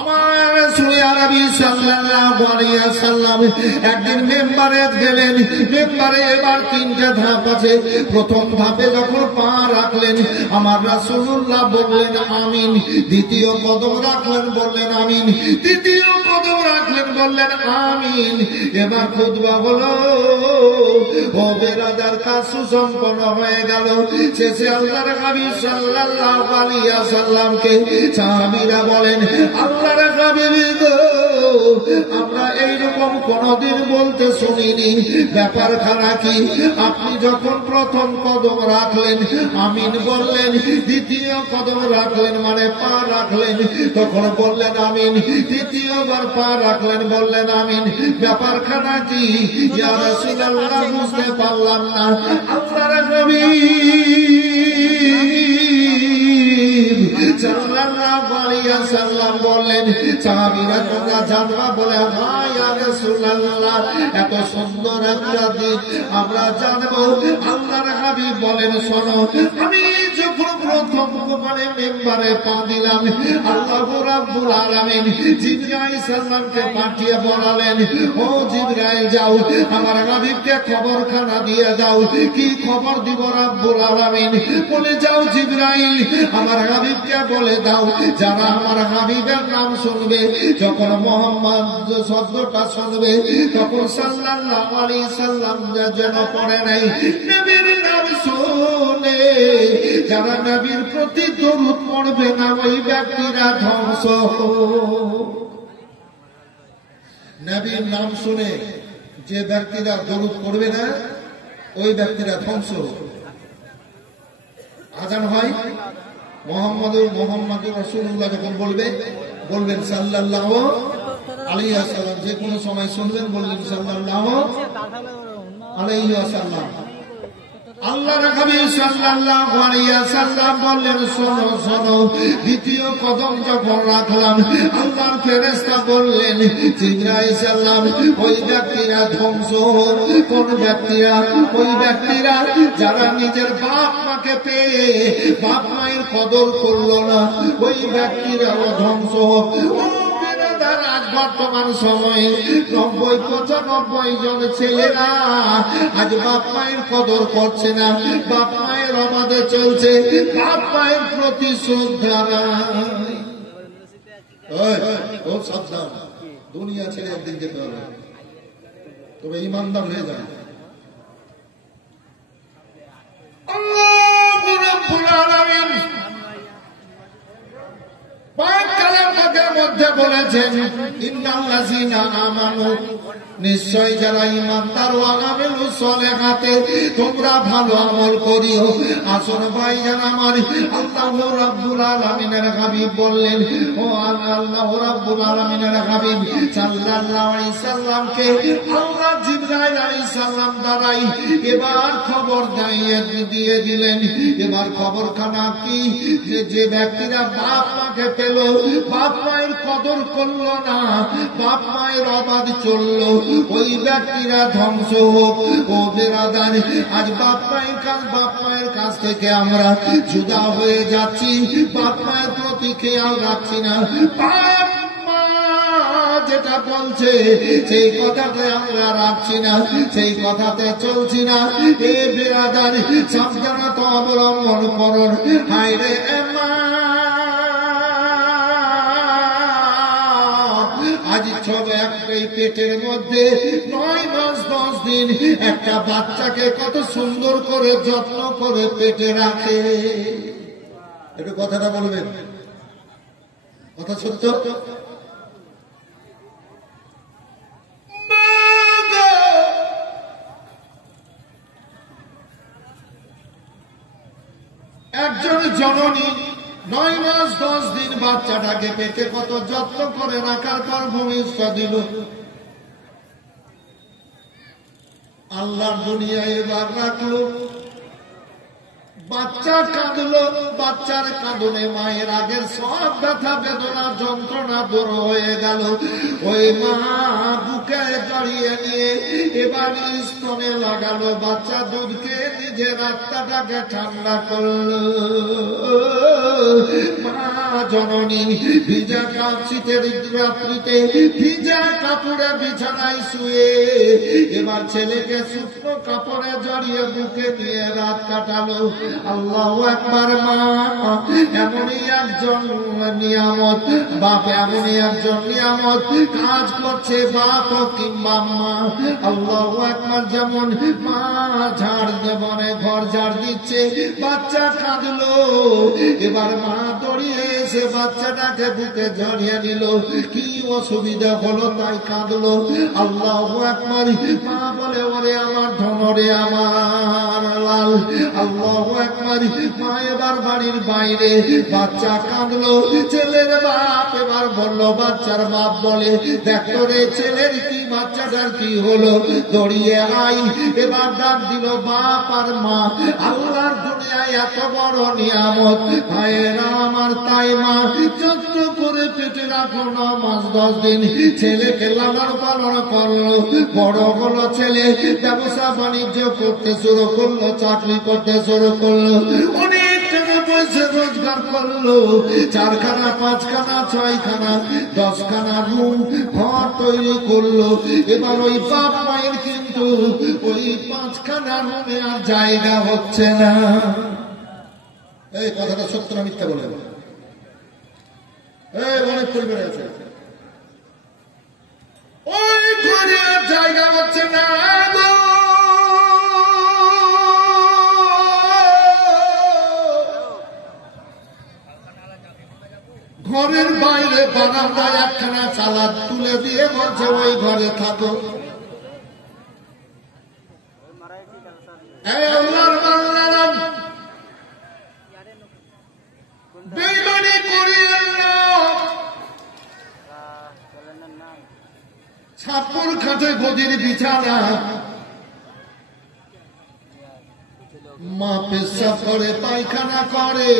আমার রাসূল আরবি সাল্লাল্লাহু আলাইহি ওয়াসাল্লাম একদিন মেম্বারে গেলেন। মেম্বারে এবার তিনটা ধাপ আছে। প্রথম ধাপে যখন পা রাখলেন আমার রাসূলুল্লাহ বললেন আমিন। দ্বিতীয় কদম রাখলেন বললেন আমিন। তৃতীয় কদম রাখলেন বললেন আমিন। এবার খুতবা হলো। ও বেরাদার, কাজ সুসম্পন্ন হয়ে গেল। শেষে আল্লাহর হাবিব সাল্লাল্লাহু আলাইহি ওয়াসাল্লামকে সাহাবীরা বলেন, আল্লাহর হাবিব গো, আমরা এইরকম কোনদিন বলতে শুনিনি। ব্যাপারখানা কি? আপনি যখন প্রথম কদম রাখলেন আমিন বললেন, দ্বিতীয় কদম রাখলেন মানে পা রাখলেন তখন বললেন আমিন, তৃতীয়বার পা রাখলেন বললেন আমিন। ব্যাপারখানা কি? ইয়া রাসূলুল্লাহ, বুঝতে পারলাম না। আল্লাহর হাবিব সাল্লাল্লাহু আলাইহি ওয়াসাল্লাম বললেন, সাহাবীরা তোমরা জানবা? বলে হ্যাঁ ইয়া রাসূলুল্লাহ, এত সুন্দর একটা দিক আমরা জানবো। আল্লাহর হাবিব বলেন, শোনো, আমি যখন প্রথম মানে মেম্বারে পা দিলাম আল্লাহ রাব্বুল আলামিন জিবরাইল সাল্লামকে পাঠিয়ে বলালেন, ও জিবরাইল যাও আমার হাবিবকে খবরখানা দিয়ে দাও। কি খবর দিব রাব্বুল আলামিন? বলে যাও জিবরাইল আমার হাবিবকে বলে দাও, যারা আমার হাবিবের নাম শুনবে, যখন মোহাম্মদ শব্দটা শুনবে তখন সাল্লাল্লাহু আলাইহি সাল্লাম যেন পড়ে নাই, নবীর নাম শুনে যারা নবীর প্রতি দরুদ পড়বে না ওই ব্যক্তিরা ধ্বংস। নবীর নাম শুনে যে ব্যক্তিরা দরুদ পড়বে না ওই ব্যক্তিরা ধ্বংস। আজান হয়, মোহাম্মদুর রাসূলুল্লাহ যখন বলবেন সাল্লাল্লাহু আলাইহি ওয়াসাল্লাম, যে কোনো সময় শুনবেন বলবেন সাল্লাল্লাহু আলাইহি ওয়াসাল্লাম। আল্লাহর হাবিব সাল্লাল্লাহু আলাইহি ওয়াসাল্লাম বললেন, শোনো শোনো, দ্বিতীয় কদম যখন রাখলাম আল্লাহর ফেরেশতা বললেন, জিবরাইল সাল্লাম, ওই ব্যক্তিরা ধ্বংস। কোন ব্যক্তিরা? ওই ব্যক্তিরা যারা নিজের বাপ মাকে পেয়ে বাপ মায়ের কদর করলো না, ওই ব্যক্তিরাও ধ্বংস। আজ বর্তমান সময়ে ৯০-৯৫ জন ছেলেরা আজ বাপ মায়ের কদর করছে না, বাপ মায়ের অবাধে চলছে, বাপ মায়ের প্রতি শ্রদ্ধা নাই। খুব সাবধান, দুনিয়া ছেড়ে একদিন যেতে হবে, তবে ইমানদার হয়ে যাবে। আল্লাহ রাব্বুল আলামিন মধ্যে বলেছেন, ইন্নাল্লাযীনা আমানু, নিশ্চয় যারা ঈমানদার, ওয়া আমিলুস সালিহাতে, তোমরা ভালো আমল করিও। আসুন ভাইজান আমার, আল্লাহ রাব্বুল আলামিনের হাবিব বললেন, ও আল্লাহ রাব্বুল আলামিনের হাবিব সাল্লাল্লাহু আলাইহি সাল্লামকে আল্লাহ জিবরাইল আলাইহিস সালাম দ্বারাই এবার খবর দিয়ে দিলেন। এবার খবরখানা কি? যে ব্যক্তিরা বাপ মাকে পেল, বাপ মায়ের কদর করলো না, বাপ মায়ের অবাধ চললো, ওই ব্যক্তিরা ধ্বংস হোক। ও বেরাদার, আজ বাপ মায়ের কাছ থেকে আমরা জুদা হয়ে যাচ্ছি, বাপ মায়ের প্রতি খেয়াল রাখছি না। বাপ মা যেটা বলছে সেই কথাতে আমরা রাখছি না, সেই কথাতে চলছি না। এ বেরাদার, সাবধানতা অবলম্বন করুন। হায় রে মা, আজ ছোট একটাই পেটের মধ্যে ৯ মাস ১০ দিন একটা বাচ্চাকে কত সুন্দর করে যত্ন করে পেটে রাখে। একটু কথাটা বলবেন, কথা সত্য। একজন জননী ৯ মাস ১০ দিন বাচ্চাটাকে পেটে কত যত্ন করে রাখার পর ভবিষ্যৎ দিল। আল্লাহ দুনিয়ায় এবার রাখলো, বাচ্চা কাঁদলো, বাচ্চার কাঁদনে মায়ের আগের সব ব্যথা বেদনা যন্ত্রণা দূর হয়ে গেল। ওই মা বুকে জড়িয়ে নিয়ে এবার স্তনে লাগালো, বাচ্চা দুধকে নিজের আত্মাটাকে ঠান্ডা করলো। মা জননী ভিজা শীতের রাত্রিতে ভিজা কাপড়ে বিছানায় শুয়ে এবার ছেলেকে শুকনো কাপড়ে জড়িয়ে বুকে নিয়ে রাত কাটালো। আল্লাহু আকবার। মা এমনই একজন নিয়ামত, বাপ এমনই একজন নিয়ামত, কাজ করছে বাপ কিংবা মা। আল্লাহু আকবার। যেমন মা ঝাড় দেবনে ঘর ঝাড় দিচ্ছে, বাচ্চা কাঁদলো, এবার মা দৌড়িয়ে এসে বাচ্চাটাকে বুকে জড়িয়ে নিল। কি অসুবিধা হলো তাই কাঁদলো। আল্লাহু আকবার। মা বলে ওরে আমার ধন রে আমার লাল। আল্লাহু আকবার। মা এবার বাড়ির বাইরে, বাচ্চা কাঁদলো, ছেলের বাপ এবার বলল, বাচ্চার বাপ বলে দেখো রে ছেলের কি বাচ্চাটার কি হলো, দড়িয়ে আই। এবার ডাক দিল বাপ আর মা। আল্লাহর দুনিয়ায় এত বড় নিয়ামত ভাইয়েরা আমার, তাই মা যত্ন করে পেটে রাখো 9 মাস 10 দিন, ছেলেকে লালন পালন করলো, বড় হলো ছেলে, ব্যবসা বাণিজ্য করতে শুরু করলো, চাকরি করতে শুরু করলো, অনেক টাকা পয়সা রোজগার করলো, 4খানা 5খানা 6খানা 10খানা রুম ঘর তৈরি করলো। এবার ওই বাপ মায়ের কিন্তু ওই 5খানা রুমে আর জায়গা হচ্ছে না। এই কথাটা সত্য না মিথ্যা বলে? অনেক পরিবার আছে ওই ঘরে আর জায়গা হচ্ছে না। ঘরের বাইরে বারান্দায় 1খানা চালা তুলে দিয়ে বলছে ওই ঘরে থাকো। আল্লাহর বান্দারা বেঈমানি করিয়েন না। ছাপুর খাটে গদির বিছানা, মা পেশাব করে পায়খানা করে,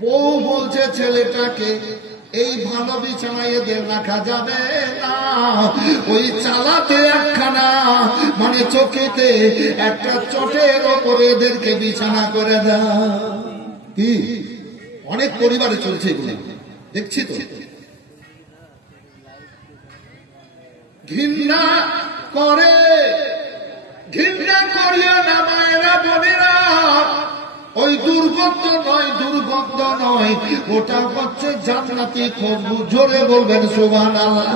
বউ বলছে ছেলেটাকে এই ভালো বিছানায় এদের রাখা যাবে না, ওই চালাতে 1খানা মানে চোখেতে একটা চটের ওপরে এদেরকে বিছানা করে দাও। কি অনেক পরিবারে চলছে এগুলো, দেখছি তো। ঘৃণা করে, ঘৃণা করিয়া না মায়েরা বোনেরা, ওই দুর্গন্ধ নয়, দুর্গন্ধ নয়, ওটা হচ্ছে জান্নাতি খুশবু। জোরে বলবেন সুবহানাল্লাহ।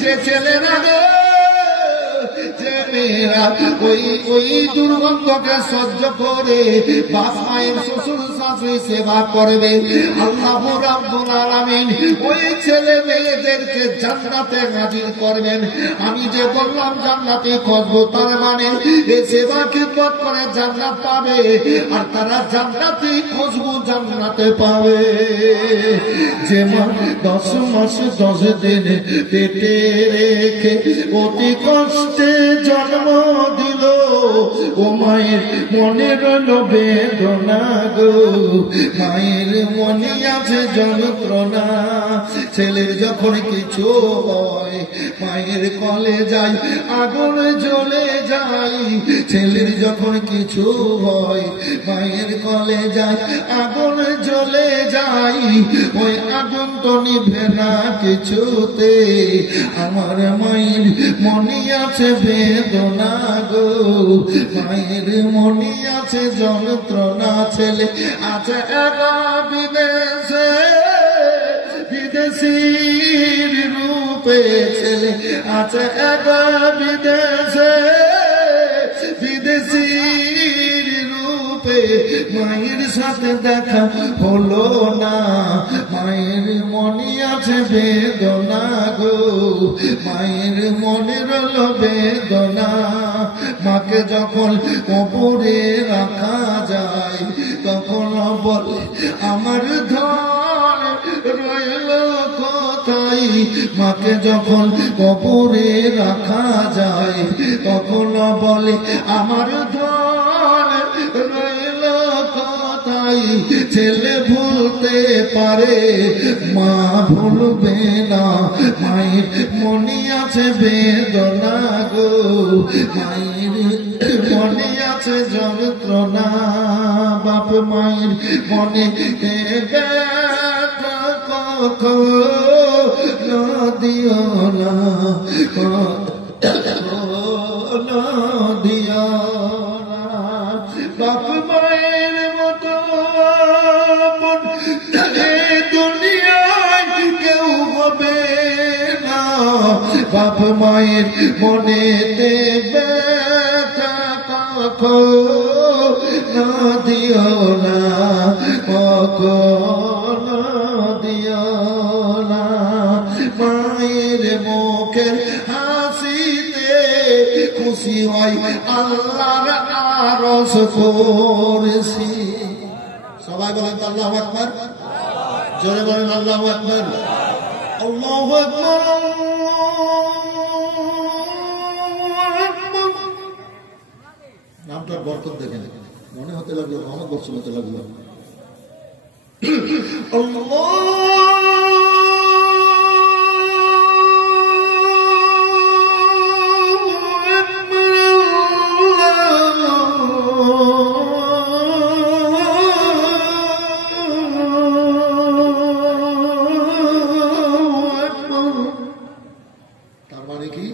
যে ছেলেরা যে মেয়েরা ওই দুর্গন্ধকে সহ্য করে বাপ মায়ের শ্বশুর শাশুড়ি সেবা করবে, আল্লাহ রাব্বুল আলামিন ওই ছেলে মেয়েদেরকে জান্নাতে হাজির করবেন। আমি যে বললাম জান্নাতে খুশবু, তার মানে এই সেবা খিদমত করে জান্নাত পাবে, আর তারা জান্নাতি খুশবু জান্নাতে পাবে। যে মা 10 মাস 10 দিন পেটে রেখে অতি কষ্টে জন্ম দিল, ও মায়ের মনে রইল বেদনা গো, মায়ের মনে আছে যন্ত্রণা। ছেলের যখন কিছু হয় মায়ের কলে যাই আগুন জ্বলে যাই, ছেলের যখন কিছু হয় মায়ের কলে যাই আগুন জ্বলে যাই, ওই আগুন তো নিভে না কিছুতে, আমার মায়ের মনে আছে বেদনা গো, মায়ের মনে আছে যন্ত্রণা। ছেলে আছে একা বিদেশে, বিদেশির রূপে, ছেলে আছে একা বিদেশে, বিদেশির রূপে, মায়ের সাথে দেখা হলো না, মায়ের মনে আছে বেদনা গো, মায়ের মনে রইল বেদনা। মাকে যখন কবরে রাখা যায় তখন বলে আমার ধন রইল কোথায়, মাকে যখন কবরে রাখা যায় তখন বলে আমার ধন রইল ছেলে ভুলতে পারে, মা ভুলবে না। মায়ের মনে আছে বেদনা গো, মায়ের মনে আছে যন্ত্রণা। বাপ মায়ের মনে ব্যথা কখনো দিও না, কখনো দিও না। বাপ মায়ের মতো দুনিয়ায় কেউ হবে না। বাপ মায়ের মনে ব্যথা কখনো দিও না, কখনো দিও না। মায়ের মুখের হাসিতে খুশি হয় আল্লাহর আরশ করেছি। সবাই বলেন তো আল্লাহু আকবার, জোরে বলেন আল্লাহু আকবার, আল্লাহু আকবার। নামটার বরকত দেখেন, মনে হতে লাগলো মোহাম্মদ বর্ষণ হতে লাগলো। তার মানে কি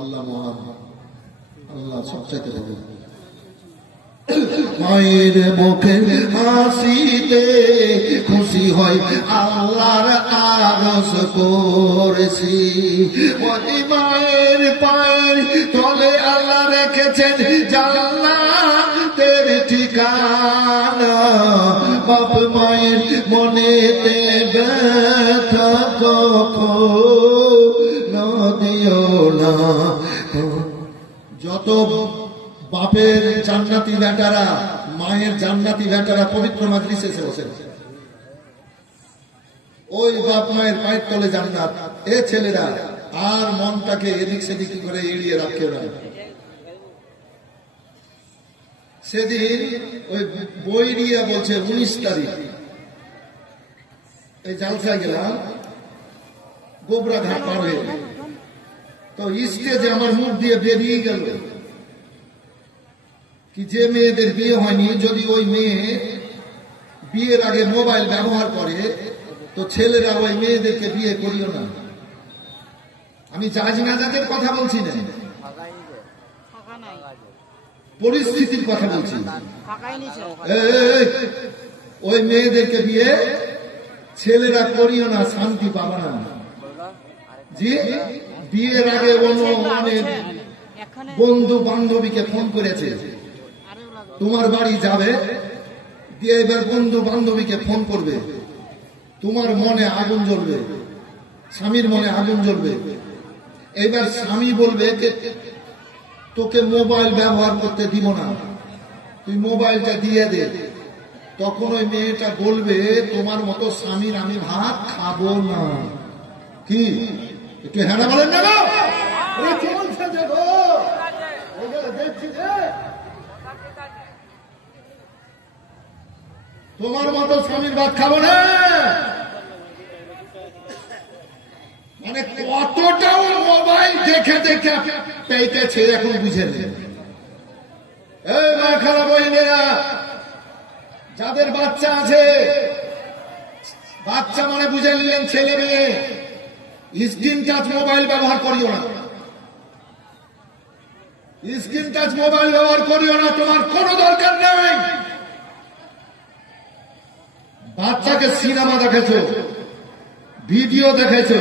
আল্লাহ মহান, আল্লাহ সবচাইতে বড়। মায়ের মুখে হাসিতে খুশি হয় আল্লাহর আরশ করেছি। ওই মায়ের পায়ের তলে আল্লাহ রেখেছেন জান্নাতের ঠিকানা। বাপ মায়ের মনেতে ব্যথা কখনো দিও না। যত বাপের জান্নাতি বেটারা, মায়ের জান্নাতি বেটারা পবিত্র মাজলিসে এসে বসেন, ওই বাপ মায়ের পায়ের তলে জান্নাত। এ ছেলেরা আর মনটাকে এদিক সেদিক করে এড়িয়ে রাখে না। সেদিন ওই বই নিয়ে বলছে 19 তারিখ এই জালসায় গেলাম, গোবরা ঘাট পার হয়ে, তো স্টেজে আমার মুখ দিয়ে বেরিয়ে গেল কি যে মেয়েদের বিয়ে হয়নি, যদি ওই মেয়ে বিয়ের আগে মোবাইল ব্যবহার করে তো ছেলেরা ওই মেয়েদেরকে বিয়ে করিও না। আমি জাজ নাজাদের কথা বলছি না, পরিস্থিতির কথা বলছি। ওই মেয়েদেরকে বিয়ে ছেলেরা করিও না, শান্তি পাবা না। জি, বিয়ের আগে অনেক বন্ধু বান্ধবীকে ফোন করেছে, তোমার বাড়ি যাবে, দিয়ে এবার বন্ধু বান্ধবীকে ফোন করবে, তোমার মনে আগুন জ্বলবে, স্বামীর মনে আগুন জ্বলবে। এবার স্বামী বলবে তোকে মোবাইল ব্যবহার করতে দিব না, তুই মোবাইলটা দিয়ে দে। তখন ওই মেয়েটা বলবে তোমার মতো স্বামীর আমি ভাত খাবো না। কি একটু হ্যাঁ বলেন না? তোমার মতো স্বামীর ভাত খাবো না, মানে কতটাও মোবাইল দেখে দেখে পেয়েছে এখন বুঝে নেই। এই মা খারাপ বইনেরা, যাদের বাচ্চা আছে, বাচ্চা মানে বুঝে নিলেন ছেলে মেয়ে, স্ক্রিন টাচ মোবাইল ব্যবহার করিও না, স্ক্রিন টাচ মোবাইল ব্যবহার করিও না, তোমার কোনো দরকার নেই। বাচ্চাকে সিনেমা দেখেছো, ভিডিও দেখেছো,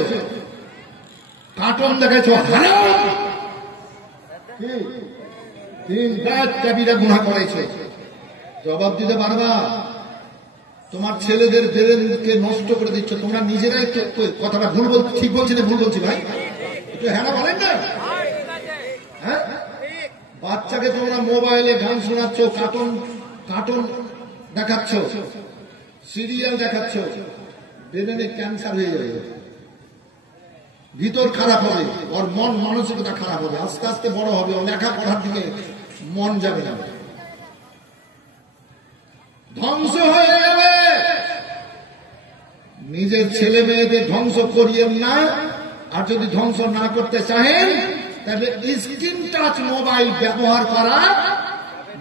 কার্টুন দেখেছো, দিন রাত কবিরা গুনাহ করেছো, জবাব দিতে পারবা? তোমার ছেলেদের ব্রেনকে নষ্ট করে দিচ্ছ তোমরা নিজেরাই। কথাটা ভুল বল, ঠিক বলছি না ভুল বলছি ভাই? একটু হ্যাঁ বলেন না? হ্যাঁ, বাচ্চাকে তোমরা মোবাইলে গান শোনাচ্ছ, কার্টুন দেখাচ্ছ, সিরিয়াল দেখাচ্ছ, ব্রেনে ক্যান্সার হয়ে যাবে, ভিতর খারাপ হবে, ওর মন মানসিকতা খারাপ হবে, আস্তে আস্তে বড় হবে, ও লেখাপড়ার দিকে মন যাবে না। ধ্বংস হয়ে যাবে। নিজের ছেলে মেয়েদের ধ্বংস করিয়েন না, আর যদি ধ্বংস না করতে চাহেন তাহলে স্ক্রিন টাচ মোবাইল ব্যবহার করা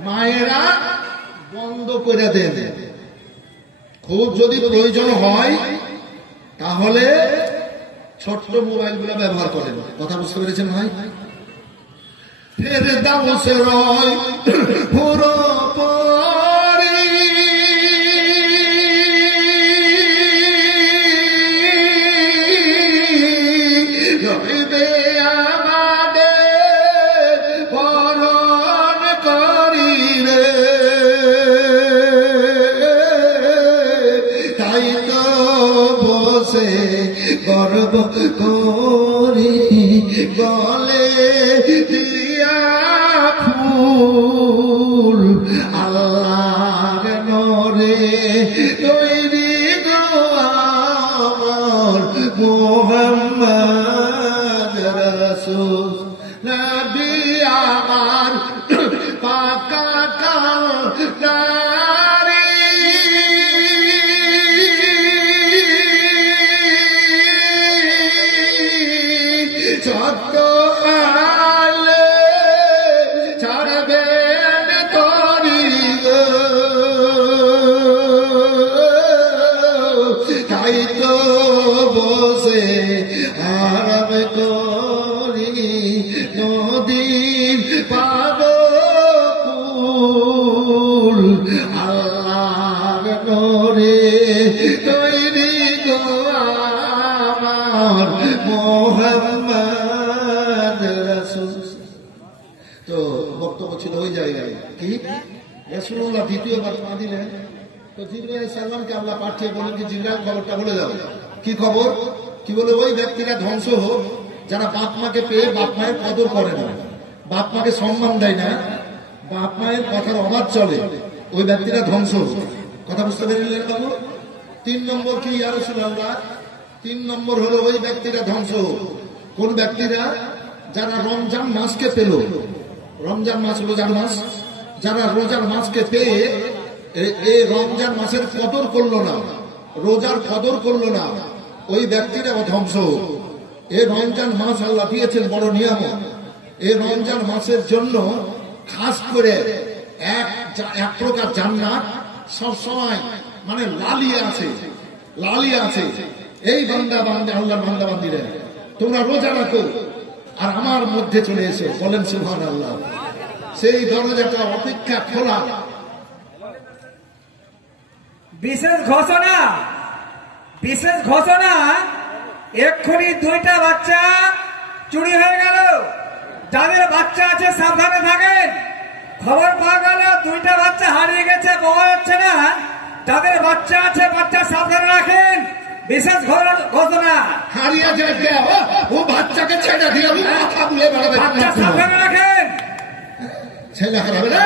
মায়েরা বন্ধ করে দেন। খুব যদি প্রয়োজন হয় তাহলে ছোট্ট মোবাইল গুলো ব্যবহার করেন। কথা বুঝতে পেরেছেন ভাই? ফের দাউসে রয় পুরো গর্ব করি বলে দিয়া ফুল আল্লাহর নরে তৈরি গো আমার মুহাম্মদ রাসূল নবী আমার পাকা যত আলে ছাড়বেন করি তাই তো বসে আরাম করি নদীর পাগল আল্লাহর নরে তৈরি গো আমার মুহাম্মদ রাসূল। তো বক্তব্য ছিল ওই জায়গায় কি রাসূলুল্লাহ দ্বিতীয়বার পা দিলেন, তো জিবরাইল আলাইহিস সালামকে আল্লাহ পাঠিয়ে বলেন যে জিবরাইল খবরটা বলে দাও। কি খবর? কি বলে? ওই ব্যক্তিরা ধ্বংস হোক যারা বাপ মাকে পেয়ে বাপ মায়ের কদর করে না, বাপ মাকে সম্মান দেয় না, বাপ মায়ের কথার অবাধ চলে, ওই ব্যক্তিরা ধ্বংস হোক। কথা বুঝতে পেরেছিলেন বাবু? 3 নম্বর কি ইয়া রাসূলুল্লাহ? 3 নম্বর হলো ওই ব্যক্তিরা ধ্বংস হোক কোন ব্যক্তিরা? যারা রমজান মাসকে পেল, রমজান মাস রোজার মাস, যারা রোজার মাসকে পেয়ে এই রমজান মাসের কদর করলো না, রোজার কদর করলো না, ওই ব্যক্তিরা ধ্বংস হোক। এই রমজান মাস আল্লাহ দিয়েছেন বড় নিয়ামত। এই রমজান মাসের জন্য খাস করে এক প্রকার জান্নাত সবসময় মানে লালিয়ে আছে, লালিয়ে আছে। এই বান্দা বান্দা আল্লাহর বান্দা বান্দিরা তোমরা রোজা রাখো আর আমার মধ্যে চলে এসো, বলেন সুবহানাল্লাহ। সেই দরজাটা অপেক্ষা খোলা। বিশেষ ঘোষণা, বিশেষ ঘোষণা, এক্ষুনি 2টা বাচ্চা চুরি হয়ে গেল। যাদের বাচ্চা আছে সাবধানে থাকেন। খবর পাওয়া গেল 2টা বাচ্চা হারিয়ে গেছে, পাওয়া যাচ্ছে না। যাদের বাচ্চা আছে বাচ্চা সাবধানে রাখেন। বিশেষ ঘোষণা, হারিয়ে যাবে ও বাচ্চাকে ছেড়ে দিয়ে মাথা বুলে বেড়াবে, বাচ্চা সাবধানে রাখেন। ছেলে হারাবে না,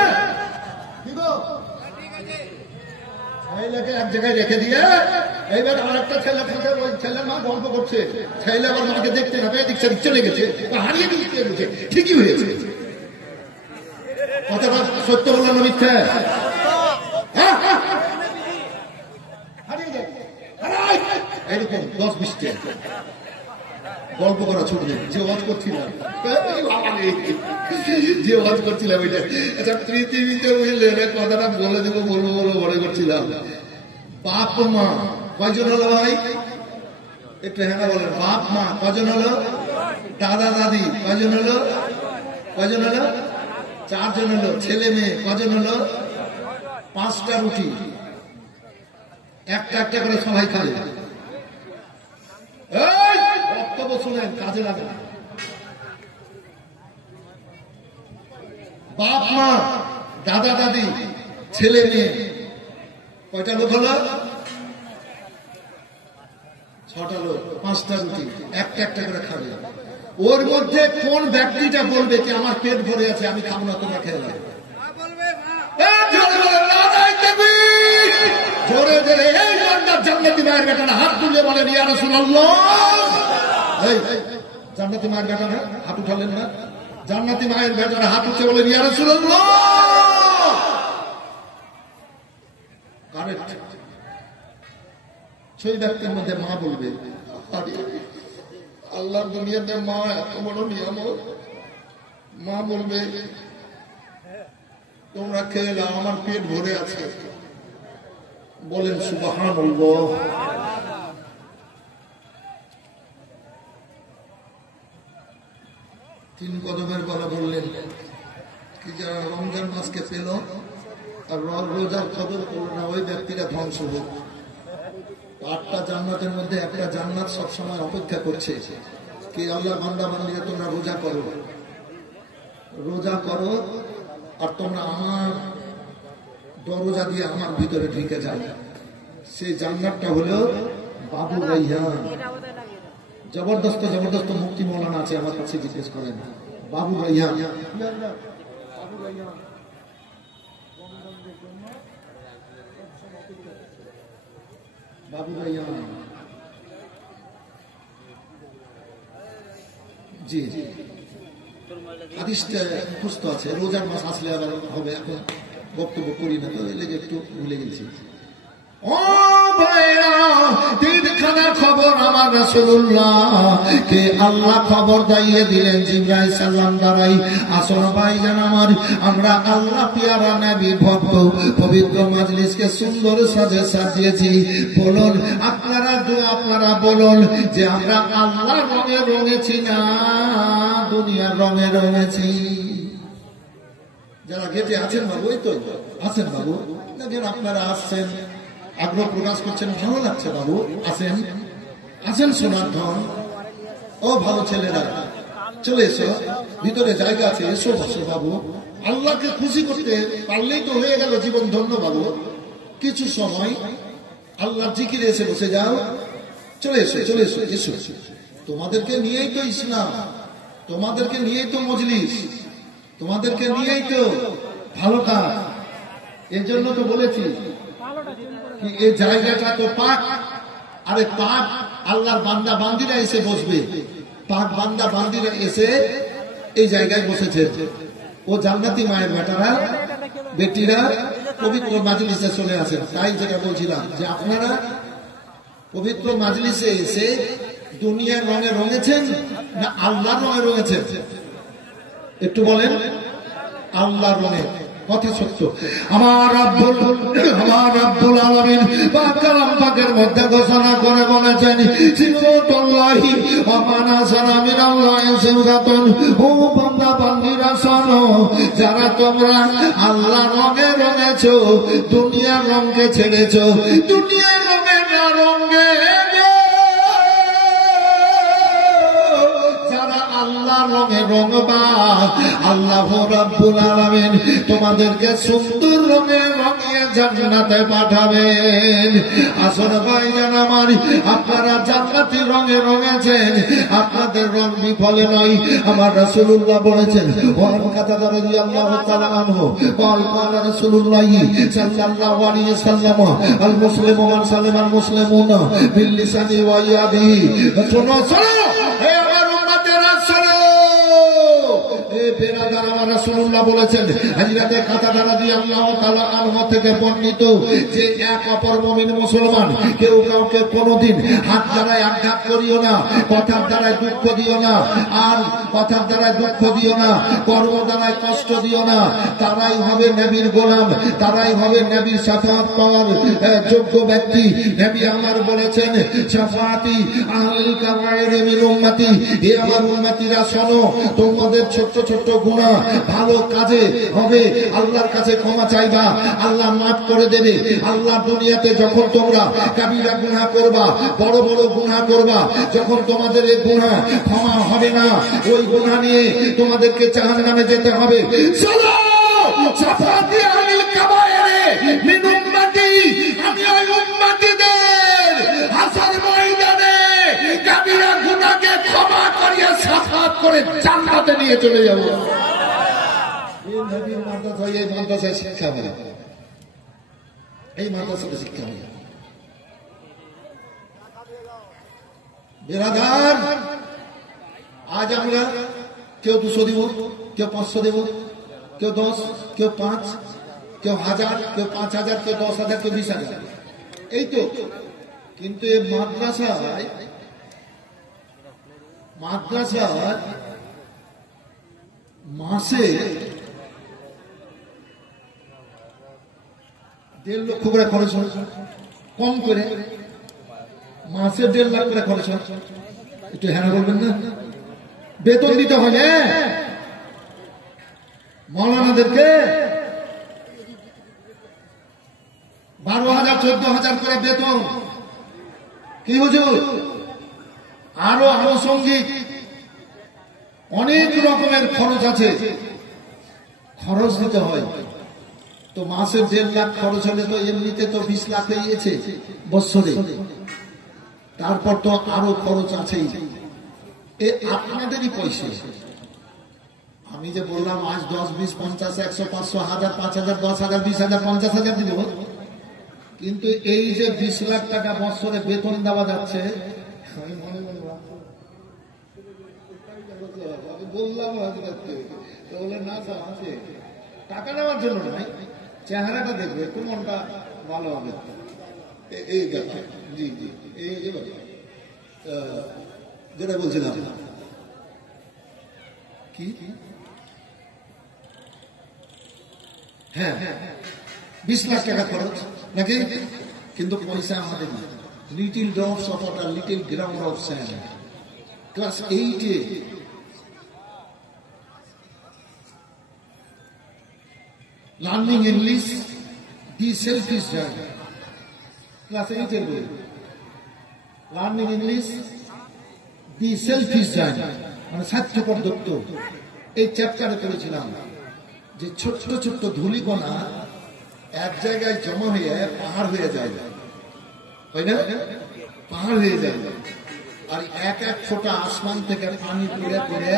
ছেলেকে এক জায়গায় রেখে দিয়ে এইবার আর একটা ছেলে থাকে, ওই ছেলের মা গল্প করছে, ছেলে আবার মাকে দেখতে না পেয়ে দিচ্ছে চলে গেছে, হারিয়ে গেছে। ঠিকই হয়েছে, কথাটা সত্য বললাম না মিথ্যা? এরকম 10-20টা গল্প করা ছুটবে। যে ওয়াজ করছিলাম, যে ওয়াজ করছিলাম এটা আচ্ছা পৃথিবীতে বুঝলে কথাটা বলে দেবো, বলবো বলবো মনে করছিলাম। বাপ মা কয়জন হলো ভাই? একটু হ্যাঁ বলেন। বাপ মা কয়জন হলো? দাদা দাদি কয়জন হলো? কয়জন হলো? 4 জন হলো। ছেলে মেয়ে কয়জন হলো? 5টা রুটি, একটা একটা করে সবাই খাবে। বক্তব্য শুনেন, কাজে লাগে। বাপ মা দাদা দাদি ছেলে মেয়ে কয়টা লোক হলো? 6টা লোক, 5টা রুটি, একটা একটা করে খাবে। ওর মধ্যে কোন ব্যক্তিটা বলবে কি আমার পেট ভরে আছে, আমি খাবো না, তোমরা খেয়ে নাও? জোরে জোরে এই জান্নাতি মায়ের বেটারা হাত তুলে বলেন ইয়া রাসূলুল্লাহ। এই জান্নাতি মায়ের বেটারা হাত উঠালেন না? জান্নাতি মায়ের বেটারা হাত উঠে বলেন ইয়া রাসূলুল্লাহ। ডাইরেক্ট সেই ব্যক্তির মধ্যে মা বলবে, আল্লাহ দুনিয়াতে মা এত বড় নিয়ামত। মা বলবে, তোমরা খেয়ে নাও, আমার পেট ভরে আছে। বলেন সুবহানাল্লাহ। তিন কদমের কথা বললেন কি, যারা রমজান মাসকে পেল আর রোজার খবর করল না, ওই ব্যক্তিরা ধ্বংস হোক। 8টা জান্নাতের মধ্যে একটা জান্নাত সবসময় অপেক্ষা করছে কি, আল্লাহ বান্দা বান্দিরা তোমরা রোজা করো, রোজা করো, আর তোমরা আমার দরজা দিয়ে আমার ভিতরে ঢুকে যাও। সেই জান্নাতটা হলো বাবু রাইহান। জবরদস্ত জবরদস্ত মুক্তি মৌলানা আছে, আমার কাছে জিজ্ঞেস করেন। বাবু রাইহান, বাবু রাইহান, জি জি, হাদিসটা মুখস্থ আছে। রোজার মাস আসলে আবার হবে, এখন বক্তব্য করি না তো, এই লেগে একটু ভুলে গেছি। ও ভাইরা, তিনখানা খবর আমার রাসূলুল্লাহ কে আল্লাহ খবর দিয়ে দিলেন জিবরাইল সালাম দ্বারাই। আসল ভাইজান আমার, আমরা আল্লাহ পিয়ারা নবী ভক্ত পবিত্র মাজলিসকে সুন্দর সাজে সাজিয়েছি। বলুন আপনারা, আপনারা বলুন যে আমরা আল্লাহর রঙে রঙেছি না দুনিয়ার রঙে রঙেছি? যারা গেটে আছেন বাবু, ওই তো আছেন বাবু, দেখেন আপনারা আসছেন, আগ্রহ প্রকাশ করছেন, ভালো লাগছে বাবু। আসেন আসেন সোনার ধন, ও ভালো ছেলেরা চলে এসো, ভিতরে জায়গা আছে, এসো বসো বাবু। আল্লাহকে খুশি করতে পারলেই তো হয়ে গেল জীবন ধন্য বাবু। কিছু সময় আল্লাহ জিকিরে এসে বসে যাও, চলে এসো চলে এসো এসো। তোমাদেরকে নিয়েই তো ইসলাম, তোমাদেরকে নিয়েই তো মজলিস, তোমাদেরকে নিয়েই তো ভালো কাজ। এর জন্য তো বলেছি কি এই জায়গাটা তো পাক, আরে পাক আল্লাহর বান্দা বান্দিরা এসে বসবে, পাক বান্দা বান্দিরা এসে এই জায়গায় বসেছে। ও জান্নাতি মায়ের বেটারা বেটিরা পবিত্র মাজলিসে চলে আসেন। তাই যেটা বলছিলাম যে আপনারা পবিত্র মাজলিসে এসে দুনিয়ার রঙে রঙেছেন না আল্লাহর রঙে রঙেছেন? একটু বলেন। আল্লাহর রঙে, কথা সত্য। আমার রব্বুল আলামিন পাক কালাম পাকের মধ্যে ঘোষণা করে বলেছেন, সিবতুল্লাহি ওয়া মানাসানা মিনাল্লাহি সিবতাতুন। ও বান্দা বান্দিরা শোনো, যারা তোমরা আল্লাহর রঙে রঙেছো, দুনিয়ার রঙকে ছেড়েছো, দুনিয়ার রঙে না রঙে আল্লাহর রঙে রঙবা, আল্লাহ রাব্বুল আলামিন তোমাদেরকে সুন্দর রঙে রঙিয়ে জান্নাতে পাঠাবেন। আসল ভাইজান আমার, আপনারা জান্নাতি রঙে রঙেছেন, আপনাদের রং বিফলে নয়। আমার রাসূলুল্লাহ বলেছেন, ওয়ান কাতাদা রাদিয়াল্লাহু তাআলা আনহু قال قال رسول الله صلى الله عليه وسلم المسلم من سلم المسلمون باللسان ويده। শোনো শোনো হে আমার উম্মতেরা, শোনো আমার রাসূলুল্লাহ বলেছেন, হযরতে কাতাদা রাদিয়াল্লাহু তাআলা আনহু থেকে বর্ণিত যে এক অপর মুমিন মুসলমান কেউ কাউকে কোনোদিন হাত দ্বারায় আঘাত করিও না, কথার দ্বারায় দুঃখ দিও না, আর কথার দ্বারায় দুঃখ দিও না, কর্ম দ্বারায় কষ্ট দিও না। তারাই হবে নবীর গোলাম, তারাই হবে নবীর শাফাআত পাওয়ার যোগ্য ব্যক্তি। নবী আমার বলেছেন, শাফাআতি আহলিল কাবায়ের মিন উম্মতি। হে আমার উম্মতিরা শোনো, তোমাদের ছোট ছোট গুনাহ ভালো কাজে হবে, আল্লাহর কাছে ক্ষমা চাইবা, আল্লাহ মাফ করে দেবে। আল্লাহ দুনিয়াতে যখন তোমরা কাবিরা গুনাহ করবা, বড় বড় গুনাহ করবা, যখন তোমাদের এই গুনাহ ক্ষমা হবে না, ওই গুনাহ নিয়ে তোমাদেরকে জাহান্নামে যেতে হবে। চলো শাফাআতি আহলিল কাবায়ের মিন উম্মতি, আমি ওই উম্মতিদের হাসর ময়দানে কাবিরা গুনাহকে ক্ষমা করিয়ে শাফাআত করে জান্নাতে নিয়ে চলে যাব। এই নবীর মাদ্রাসা, এই মাদ্রাসায় শিক্ষা হয়, এই মাদ্রাসাতে শিক্ষা হয়। বেরাদার, আজ আমরা কেউ 200 দেব, কেউ 500 দেব, কেউ 10, কেউ 5, কেউ 1000, কেউ 5000, কেউ 10,000, কেউ 20,000, এই তো। কিন্তু এই মাদ্রাসায় মাসে 1.5 লক্ষ করে খরচ হয়, কম করে মাসে 1.5 লাখ করে খরচ হয়। একটু হ্যাঁ বলবেন না? বেতন দিতে হয় না মৌলানাদেরকে, 12,000 14,000 করে বেতন। কি হুজুর? আরো আনুষঙ্গিক অনেক রকমের খরচ আছে, খরচ দিতে হয়। তো মাসে 1.5 লাখ খরচ হলে তো এমনিতে তো 20 লাখ হয়ে গেছে বছরে, তারপর তো আরো খরচ আছেই। এ আপনাদেরই পয়সা। আমি যে বললাম আজ 10, 20, 50, 100, 500, 1000, 5000, 10,000, 20,000, 50,000 দিব, কিন্তু এই যে 20 লাখ টাকা বছরে বেতন দেওয়া যাচ্ছে, আমি মনে মনে বললাম বলে না আছে টাকা নেওয়ার জন্য নয়, চেহারাটা দেখবে, একটু মনটা ভালো হবে। এই ব্যাপার, জি জি, এই যেটা বলছিলাম কি, হ্যাঁ 20 লাখ টাকা খরচ নাকি? কিন্তু পয়সা আমাদের না। Little drops of water, little ground of sand. Class 8-এ learning English, the selfish journey, class 8-এর বই। Learning English, the selfish journey, মানে স্বার্থপর দত্ত। এই চ্যাপ্টারে করেছিলাম যে ছোট্ট ছোট্ট ধূলিকণা এক জায়গায় জমা হয়ে পাহাড় হয়ে যায়, তাই না? পাহাড় হয়ে যায়, আর এক এক ফোঁটা আসমান থেকে পানি পড়ে পড়ে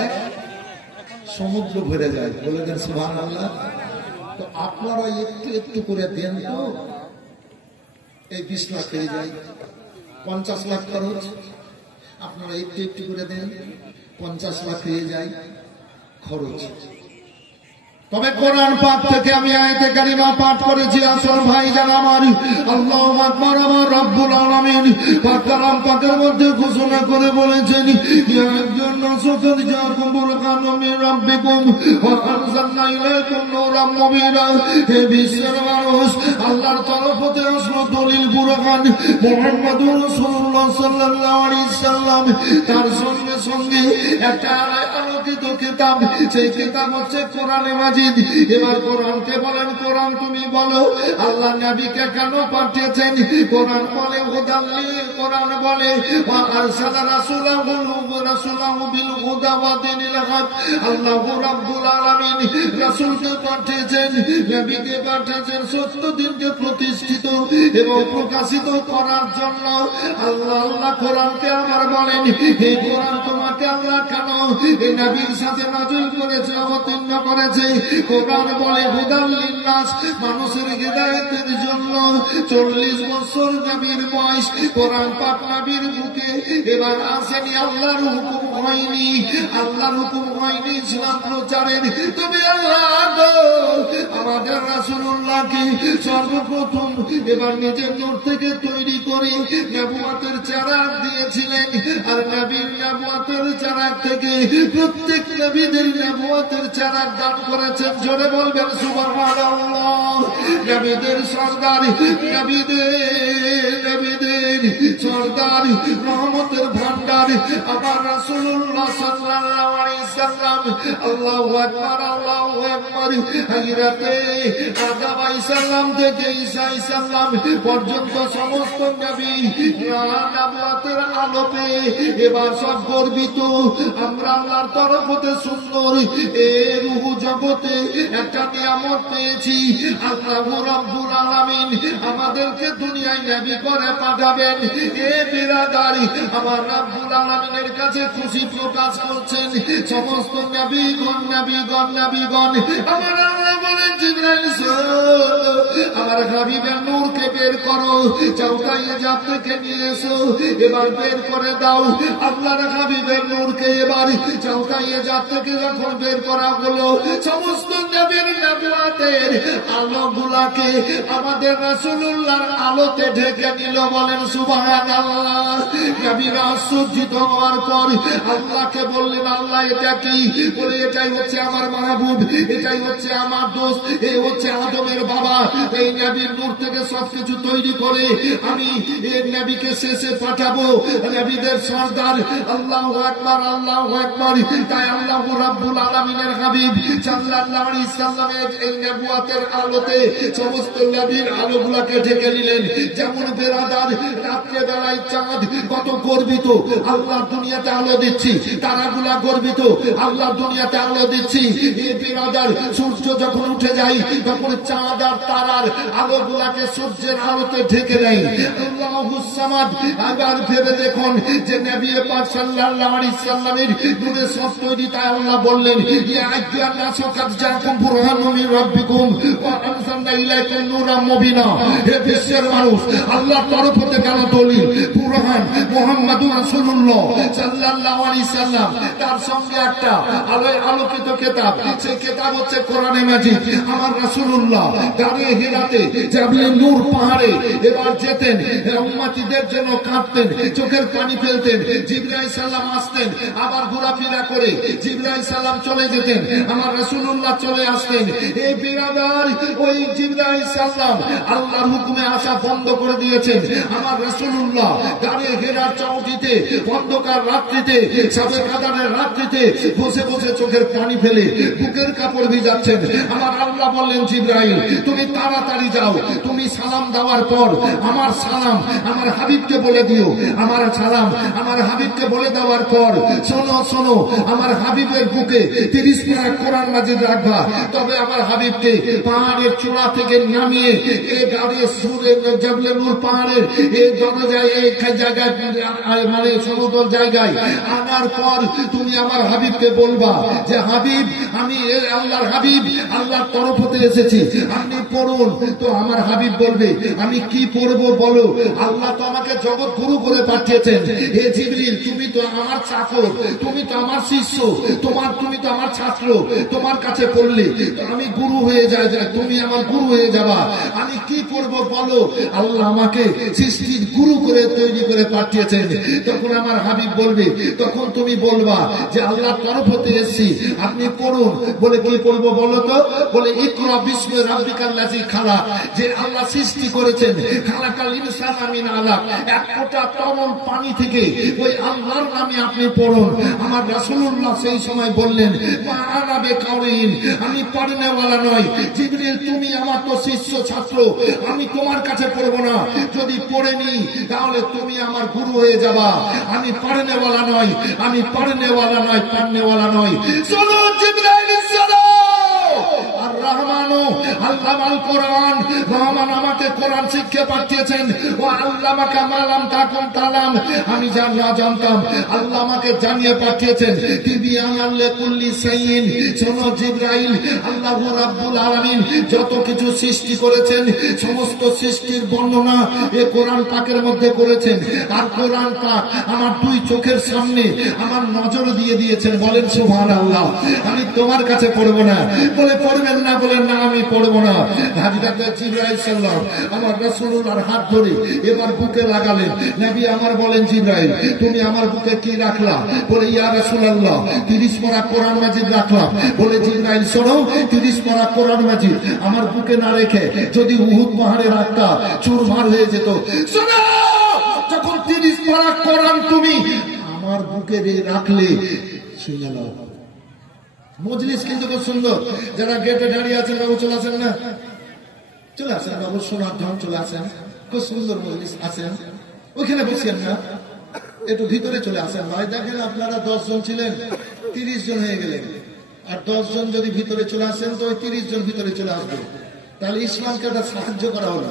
সমুদ্র ভরে যায়। বলে দেন সুবহানাল্লাহ। তো আপনারা একটু একটু করে দেন, তো এই 20 লাখ হয়ে যায়, 50 লাখ খরচ। আপনারা একটু একটু করে দেন, 50 লাখ হয়ে যায় খরচ। তবে কোরআন পাক থেকে আমি আয়াতে কারিমা পাঠ করেছি। আসল ভাইজান আমার, আল্লাহু আকবার, আমার রব্বুল আলামিন পাক কালাম পাকের মধ্যে ঘোষণা করে বলেছেন, ইয়া আইয়ুহান-নাসু কাদ জাআকুম বুরহানুম মির রাব্বিকুম ওয়া আনজালনা ইলাইকুম নূরাম মুবিনা। হে বিশ্বের মানুষ, আল্লাহর তরফ হতে আসলো দলিল, বুরহান, মুহাম্মদুর রাসূলুল্লাহ সাল্লাল্লাহু আলাইহি সাল্লাম, তার সঙ্গে সঙ্গে একটা আলোকিত কিতাব, সেই কিতাব হচ্ছে কোরআনে মাজিদ। এবার কোরআনকে বলেন, কোরআন তুমি বলো আল্লাহ নবীকে কেন পাঠিয়েছেন? কোরআন বলে হুদাল্লিল, কোরআন বলে ওয়া আরসালা রাসূলাহু বিল হুদা ওয়া দীনিল হক। আল্লাহু রাব্বুল আলামিন রাসূলকে পাঠিয়েছেন, নবীকে পাঠিয়েছেন সত্য দিনকে প্রতিষ্ঠিত এবং প্রকাশিত করার জন্য। আল্লাহ কোরআনকে আমার বলেন, হে কোরআন তোমাকে আল্লাহ কেন এই নবীর সাথে নাযিল করেছে, অবতীর্ণ করেছে? কোরআন বলে হুদাল লিন্নাস, মানুষের হিদায়াতের জন্য। 40 বছর নবীর বয়স, কোরআন পাক নবীর বুকে এবার আসেনি, আল্লাহর হুকুম হয়নি, আল্লাহর হুকুম হয়নি ইসলাম প্রচারের। তবে আল্লাহ আমাদের রাসূলুল্লাহকে সর্বপ্রথম এবার নিজের নূর থেকে তৈরি করে নবুয়তের চারাক দিয়েছিলেন, আর নবীর নবুয়তের চারাক থেকে প্রত্যেক নবীদের নবুয়তের চারাক দান করেছেন। জোরে বলবেন সুবহানাল্লাহ। নবীদের সরদার, নবীদের সরদার, রহমতের ভান্ডার আমার রাসূলুল্লাহ সাল্লাল্লাহু আলাইহি সাল্লাম। আল্লাহু আকবার, আল্লাহু আকবার। হযরতে আদম আলাইহিস সালাম থেকে ঈসা আলাইহিস সালাম পর্যন্ত সমস্ত নবী নবুয়তের আলো পেয়ে এবার সব গর্বিত। আমরা আল্লাহর তরফ হতে সুন্দর এ রূহ জগতে একটা নিয়ামত পেয়েছি। আল্লাহু রাব্বুল আলামিন আমাদেরকে দুনিয়ায় নবী করে পাঠাবেন। এ বিরাদারি আমার রাব্বুল আলামিনের কাছে খুশি প্রকাশ করছেন সমস্ত নবীগণ। আমার আল্লাহ বলেন, জিবরাইল আমার হাবিবের নূরকে বের করো, চৌকাইয়ে জাত থেকে নিয়ে এসো, এবার বের করে দাও। আল্লাহর হাবিবের নূরকে এবার চৌকাইয়ে জাত থেকে যখন বের করা হলো, সমস্ত নবীর নবুয়াতের আলোগুলাকে আমাদের রাসূলুল্লাহর আলোতে ঢেকে নিল। বলেন সুবহানাল্লাহ। নবীরা আশ্চর্যিত হওয়ার পর আল্লাহকে বললেন, আল্লাহ এটা কি? বলে এটাই হচ্ছে আমার মাহবুব, এটাই হচ্ছে আমার দোস্ত, এই হচ্ছে আদমের বাবা। এই নবীর নূর থেকে সবকিছু তৈরি করে আমি এই নবীকে শেষে পাঠাবো, নবীদের সরদার। আল্লাহু আকবার, আল্লাহু আকবার। তাই আল্লাহ রাব্বুল আলামিনের হাবিব সাল্লাল্লাহু আলাইহি সাল্লামের এই নবুয়াতের আলোতে সমস্ত নবীর আলোগুলোকে ঢেকে নিলেন। যেমন বেরাদার রাত্রে বেলায় চাঁদ কত গর্বিত, আল্লাহ দুনিয়াতে আলো দিচ্ছি, তারাগুলা গর্বিত, আল্লাহ দুনিয়াতে আলো দিচ্ছি। এই বেরাদার সূর্য যখন উঠে যায় তখন চাঁদ আর তারার আলোগুলাকে সূর্যের আলোতে ঢেকে দেয়। আল্লাহুস সামাদ। আবার ভেবে দেখুন যে নবী পাক সাল্লাল্লাহু আলাইহি সাল্লামের নূরে সব তৈরি। তাই আল্লাহ বললেন, ইয়া আইয়ুহান নাসু কাদ জাআকুম বুরহানুম মির রাব্বিকুম ওয়া আনজালনা ইলাইকুম নূরাম মুবিনা। হে বিশ্বের মানুষ, আল্লাহর তরফ থেকে কালো দলিল বুরহান মুহাম্মাদুর রাসূলুল্লাহ সাল্লাল্লাহু আলাইহি সাল্লাম, তার সঙ্গে একটা আলোকিত কিতাব। সেই কিতাব হচ্ছে কোরআনে মাজিদ। আমার রাসূলুল্লাহ দাঁড়িয়ে হিরাতে জাবলে নূর পাহাড়ে এবার যেতেন, উম্মতিদের জন্য কাঁদতেন, চোখের পানি ফেলতেন। জিবরাইল সালাম আসতেন, আবার ঘোরাফেরা করে জিবরাইল সালাম চলে যেতেন, আমার রাসূলুল্লাহ চলে আসতেন। এই বিরাদার ওই জিবরাইল সালাম আল্লাহর হুকুমে আসা বন্ধ করে দিয়েছেন। আমার রাসূলুল্লাহ দাঁড়িয়ে হেরার চৌকিতে অন্ধকার রাত্রিতে, সাবে কাদারের রাত্রিতে বসে বসে চোখের পানি ফেলে বুকের কাপড় ভিজাচ্ছেন। আমার আল্লাহ বললেন, জিবরাইল তুমি তাড়াতাড়ি যাও, তুমি সালাম দেওয়ার পর আমার সালাম আমার হাবিবকে বলে দিও। আমার সালাম আমার হাবিবকে বলে দেওয়ার পর শোনো শোনো, আমার হাবিবের বুকে 30 পারা কোরআন মাজিদ রাখবা। তবে আমার হাবিবকে পাহাড়ের চূড়া থেকে নামিয়ে এই গাড়ি সুরে জাবলে নূর পাহাড়ের এই দরজায় এই জায়গায় মানে সমতল জায়গায় আনার পর তুমি আমার হাবিবকে বলবা যে হাবিব আমি আল্লাহর হাবিব, আল্লাহর তরফ হতে এসেছি, আপনি পড়ুন। তো আমার হাবিব বলবে আমি কি পড়বো বলো? আল্লাহ তো আমাকে জগৎ গুরু করে পাঠিয়েছেন। হে জিবরিল তুমি তো আমার চাকর, তুমি তো আমার শিষ্য, তুমি তো আমার ছাত্র, তোমার কাছে পড়লে আমি গুরু হয়ে যাই, তুমি আমার গুরু হয়ে যাবা। আমি কি পড়বো বলো? আল্লাহ আমাকে সৃষ্টির গুরু করে তৈরি করে পাঠিয়েছেন। তখন আমার হাবিব বলবে, তখন তুমি বলবা যে আল্লাহর তরফ হতে এসেছি, আপনি পড়ুন। বলে কি পড়বো বলো তো? বলে ইকরা বিসমি রাব্বিকাল্লাযী খালাক। যে আল্লাহ সৃষ্টি করেছেন, খালাকাল ইনসানা মিন আলাক, এক ফোঁটা তরল পানি থেকে ওই আল্লাহর নামে আপনি পড়ুন। আমার রাসূলুল্লাহ সেই সময় বললেন, মা আনা বিকাউরিন, আমি পড়নেওয়ালা নই। জিবরিল তুমি আমার তো শিষ্য ছাত্র, আমি তোমার কাছে পড়বো না। যদি পড়ে নি তাহলে তুমি আমার গুরু হয়ে যাবা। আমি পড়নেওয়ালা নই, আমি পড়নেওয়ালা নই, পড়নেওয়ালা নই। শোনো জিবরাইল শোনো, আর রহমানু আল্লামাল কোরআন, রহমান আমাকে কোরআন শিক্ষা পাঠিয়েছেন। ও আল্লামাকা মা লাম তাকুন তালাম, আমি যা না জানতাম আল্লাহ আমাকে জানিয়ে পাঠিয়েছেন। তিবিয়ানাল লিকুল্লি শাইইন। শোনো জিবরাইল, আল্লাহু রাব্বুল আলামিন যত কিছু সৃষ্টি করেছেন সমস্ত সৃষ্টির বর্ণনা এই কোরআন পাকের মধ্যে করেছেন। আর কোরআন পাক আমার দুই চোখের সামনে আমার নজর দিয়ে দিয়েছেন। বলেন সুবহানাল্লাহ। আমি তোমার কাছে পড়বো না। বলে পড়বেন না? বলেন না আমি পড়বো না। হযরত জিবরাইল সাল্লাল্লাহু আমার রাসূলুল্লাহর হাত ধরে এবার বুকে লাগালেন। নবী আমার বলেন, জিবরাইল তুমি আমার বুকে কি রাখলা? বলে ইয়া রাসূলুল্লাহ 30 পারা কোরআন মাজিদ রাখলাম। বলে জিবরাইল শোনো, 30 পারা কোরআন মাজিদ আমার বুকে না রেখে যদি উহুদ পাহাড়ে রাখতা চুরমার হয়ে যেত। শোনো, যখন 30 পারা কোরআন তুমি আমার বুকে রাখলে, শুনে নাও। মজলিস কিন্তু খুব সুন্দর। যারা গেটে দাঁড়িয়ে আছেন বাবু চলে আসেন না, চলে আসেন বাবু, শোনার জন্য চলে আসেন। খুব সুন্দর মজলিস আছেন, ওইখানে বসেন না, একটু ভিতরে চলে আসেন। ভাই দেখেন আপনারা 10 জন ছিলেন, 30 জন হয়ে গেলেন। আর 10 জন যদি ভিতরে চলে আসেন তো ওই 30 জন ভিতরে চলে আসবে। তাহলে ইসলামকে একটা সাহায্য করা হলো,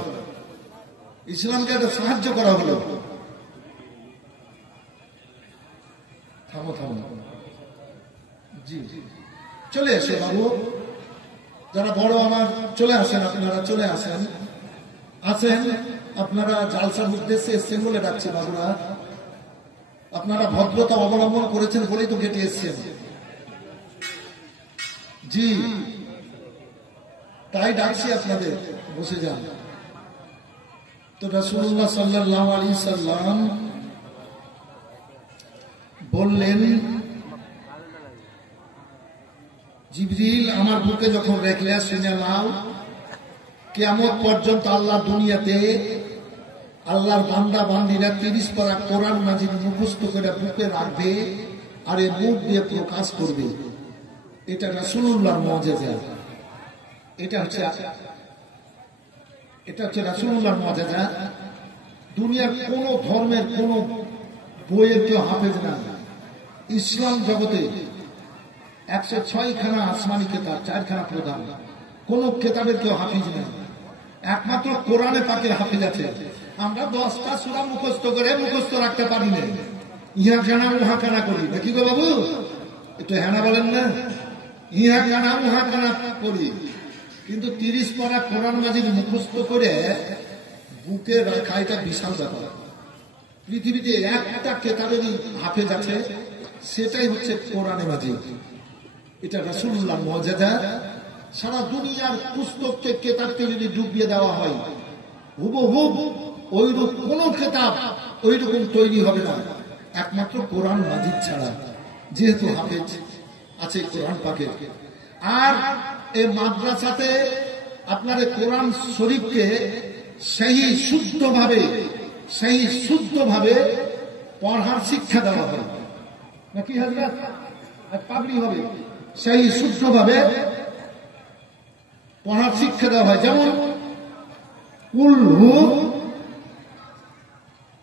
ইসলামকে একটা সাহায্য করা হলো। থামো থামো, জি চলে আসে বাবু, যারা বড় আমার চলে আসেন, আপনারা চলে আসেন। আছেন আপনারা জালসার উদ্দেশ্যে এসছেন বলে ডাকছি বাবুরা। আপনারা ভদ্রতা অবলম্বন করেছেন বলেই তো গেটে এসছেন। জি, তাই ডাকছি আপনাদের, বসে যান। তো রাসূলুল্লাহ সাল্লাল্লাহু আলাইহি সাল্লাম বললেন, জিবরিল আমার বুকে যখন রেখলে শুনে নাও, কিয়ামত পর্যন্ত আল্লাহ দুনিয়াতে আল্লাহর বান্দা বান্দীরা 30 পারা কোরআন মাজিদ মুখস্থ করে বুকে রাখবে আর এই মুখ দিয়ে প্রকাশ করবে। এটা রাসূলুল্লাহর মুজিজা। এটা হচ্ছে রাসূলুল্লাহর মুজিজা। দুনিয়ার কোন ধর্মের কোন বইয়ের কেউ হাফেজ না। ইসলাম জগতে 106 খানা আসমানি কেতাব, 4 খানা প্রধান, কোন কেতাবের কেউ হাফিজ নেই, একমাত্র কোরআনে পাকের হাফিজ আছে। আমরা 10টা সূরা মুখস্থ করে মুখস্থ রাখতে পারি না, ইহা কানা উহা কানা করি। দেখি গো বাবু, একটু হ্যানা বলেন না, ইহা কানা উহা কানা করি। কিন্তু 30 পারা কোরআন মাজিদ মুখস্থ করে বুকে রাখা এটা বিশাল ব্যাপার। পৃথিবীতে একটা কেতাবেরই হাফেজ আছে, সেটাই হচ্ছে কোরআনে মাজিদ। এটা রাসূলুল্লাহর মুজিজা। সারা দুনিয়ার পুস্তককে কেতাবকে যদি ডুবিয়ে দেওয়া হয়, হুবহুব ওইরূপ কোন কেতাব ওইরকম তৈরি হবে না, একমাত্র কোরআন মাজিদ ছাড়া, যেহেতু হাফেজ আছে কোরআন পাকের। আর এই মাদ্রাসাতে আপনার কোরআন শরীফকে সেই শুদ্ধভাবে পড়ার শিক্ষা দেওয়া হয় নাকি হযরত? পাগড়ি হবে, সেই শুদ্ধভাবে পড়ার শিক্ষা দেওয়া হয়। যেমন কুল হু,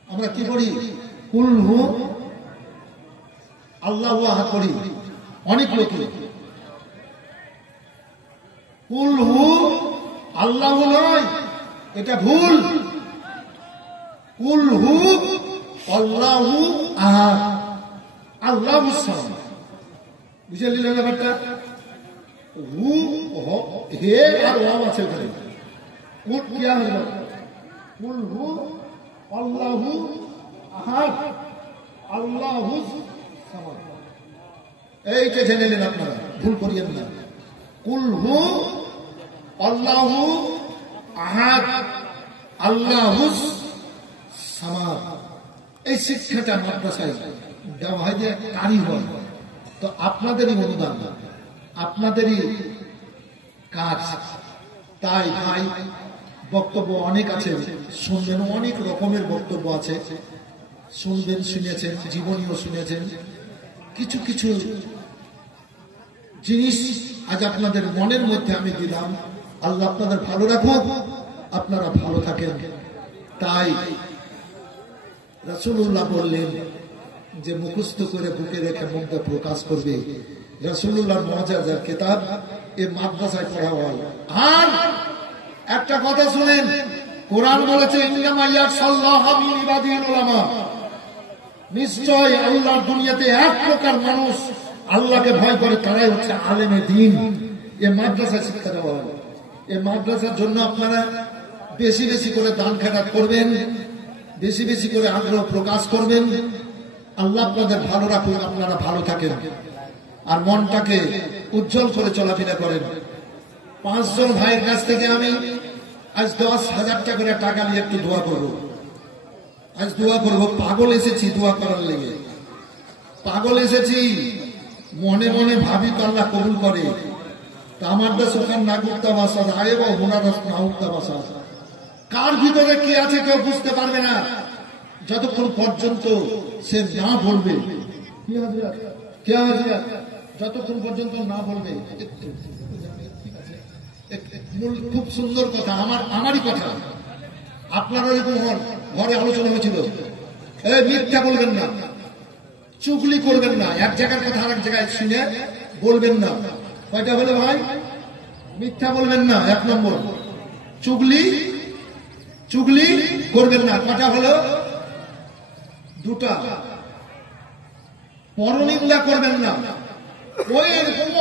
আমরা কি পড়ি? কুল হু আল্লাহু আহাদ পড়ি অনেক লোক। কুল হু আল্লাহু নয়, এটা ভুল। কুল হু আল্লাহু আহাদ, আল্লাহু সামাদ। বুঝে নিলেন ব্যাপারটা? হু হে আর ওয়াও আছে ওখানে। কুল কি হবে? কুল হু আল্লাহু আহাদ, আল্লাহু সামাদ। এইটা জেনে নিন আপনারা, ভুল করিয়েন না। কুল হু আল্লাহু আহাদ, আল্লাহু সামাদ। এই শিক্ষাটা মাদ্রাসায় দেওয়া হয় যে কারি হয়। তো আপনাদেরই অনুদান, আপনাদেরই কাজ। তাই ভাই, বক্তব্য অনেক আছে, শুনবেন, অনেক রকমের বক্তব্য আছে, শুনবেন, শুনেছেন, জীবনীও শুনেছেন। কিছু কিছু জিনিস আজ আপনাদের মনের মধ্যে আমি দিলাম। আল্লাহ আপনাদের ভালো রাখুক, আপনারা ভালো থাকেন। তাই রাসূলুল্লাহ বললেন যে মুখস্থ করে বুকে রেখে মনটা প্রকাশ করবে। রাসূলুল্লাহর মুজিজার কিতাব এই মাদ্রাসায় পড়া হয়। আর একটা কথা শুনেন, কোরআন বলেছে ইন্নামা ইয়াশাল্লাহু মিন ইবাদিল উলামা, নিশ্চয় আল্লাহর দুনিয়াতে এক প্রকার মানুষ আল্লাহকে ভয় করে, তারাই হচ্ছে আলেমে দ্বীন। এই মাদ্রাসায় শিক্ষা দেওয়া হয়। এই মাদ্রাসার জন্য আপনারা বেশি বেশি করে দান খেরাত করবেন, বেশি বেশি করে আগ্রহ প্রকাশ করবেন। আল্লাহ আপনাদের ভালো রাখুন, আপনারা ভালো থাকেন আর মনটাকে উজ্জ্বল করে চলাফেরা করেন। 5 জন ভাইয়ের কাছ থেকে আমি আজ 10,000 টাকা করে টাকা নিয়ে একটু দোয়া করব। আজ দোয়া করব। পাগল এসেছি দোয়া করার লেগে, পাগল এসেছি, মনে মনে ভাবি তো আল্লাহ কবুল করে। তা আমার দেশ ওখান না করতে বাসা আয়ে বা ওনার না উঠতে বাসা, কার ভিতরে কি আছে কেউ বুঝতে পারবে না যতক্ষণ পর্যন্ত সে না বলবে। যতক্ষণ পর্যন্ত না বলবে। খুব সুন্দর কথা, আমারই কথা, আপনারা এরকম ঘরে আলোচনা হয়েছিল। মিথ্যা বলবেন না, চুগলি করবেন না, এক জায়গার কথা আরেক জায়গায় শুনে বলবেন না। কয়টা হলো ভাই? মিথ্যা বলবেন না, 1 নম্বর। চুগলি করবেন না, কয়টা হলো? 2টা। পরনিন্দা করবেন না,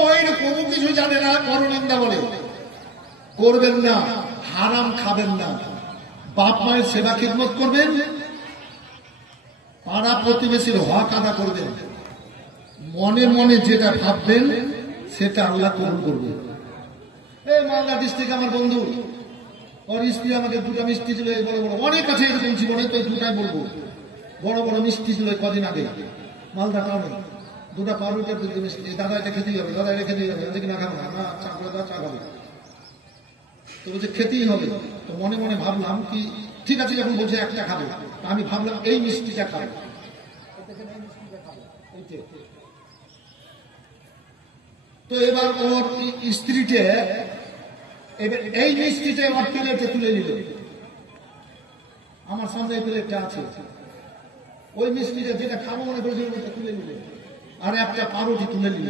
ওইরকম কিছু জানে না, পরনিন্দা বলে করবেন না। হারাম খাবেন না, বাপ মায়ের সেবা খিদমত করবেন, পাড়া প্রতিবেশীর হক আদা করবেন, মনে মনে যেটা ভাববেন সেটা আল্লাহ কবুল করবে। এই মালদা ডিস্ট্রিক্ট আমার বন্ধু, ওর স্ত্রী আমাকে দুটা মিষ্টি ছিল, বড় বড় অনেক আছে এরকম জীবনে, তো দুটাই বলবো। বড় বড় মিষ্টি ছিল কদিন আগে মালদা টাউনে, দুটা পাউরুটের দুটো মিষ্টি। দাদা এটা খেতেই হবে, দাদা এটা খেতেই হবে, ওদিকে না খাবো না, চা করে দাও, চা খাবো। তো বলছে খেতেই হবে। তো মনে মনে ভাবলাম কি ঠিক আছে, যখন বলছে একটা খাবে, আমি ভাবলাম এই মিষ্টিটা খাবো। তো এবার ওর স্ত্রীতে এই মিষ্টিটা আমার প্লেটে তুলে নিল, আমার সামনে এই প্লেটটা আছে, ওই মিষ্টিটা যেটা খাবো মনে করেছিল ওটা তুলে নিল, আর একটা পাউরুটি তুলে নিল।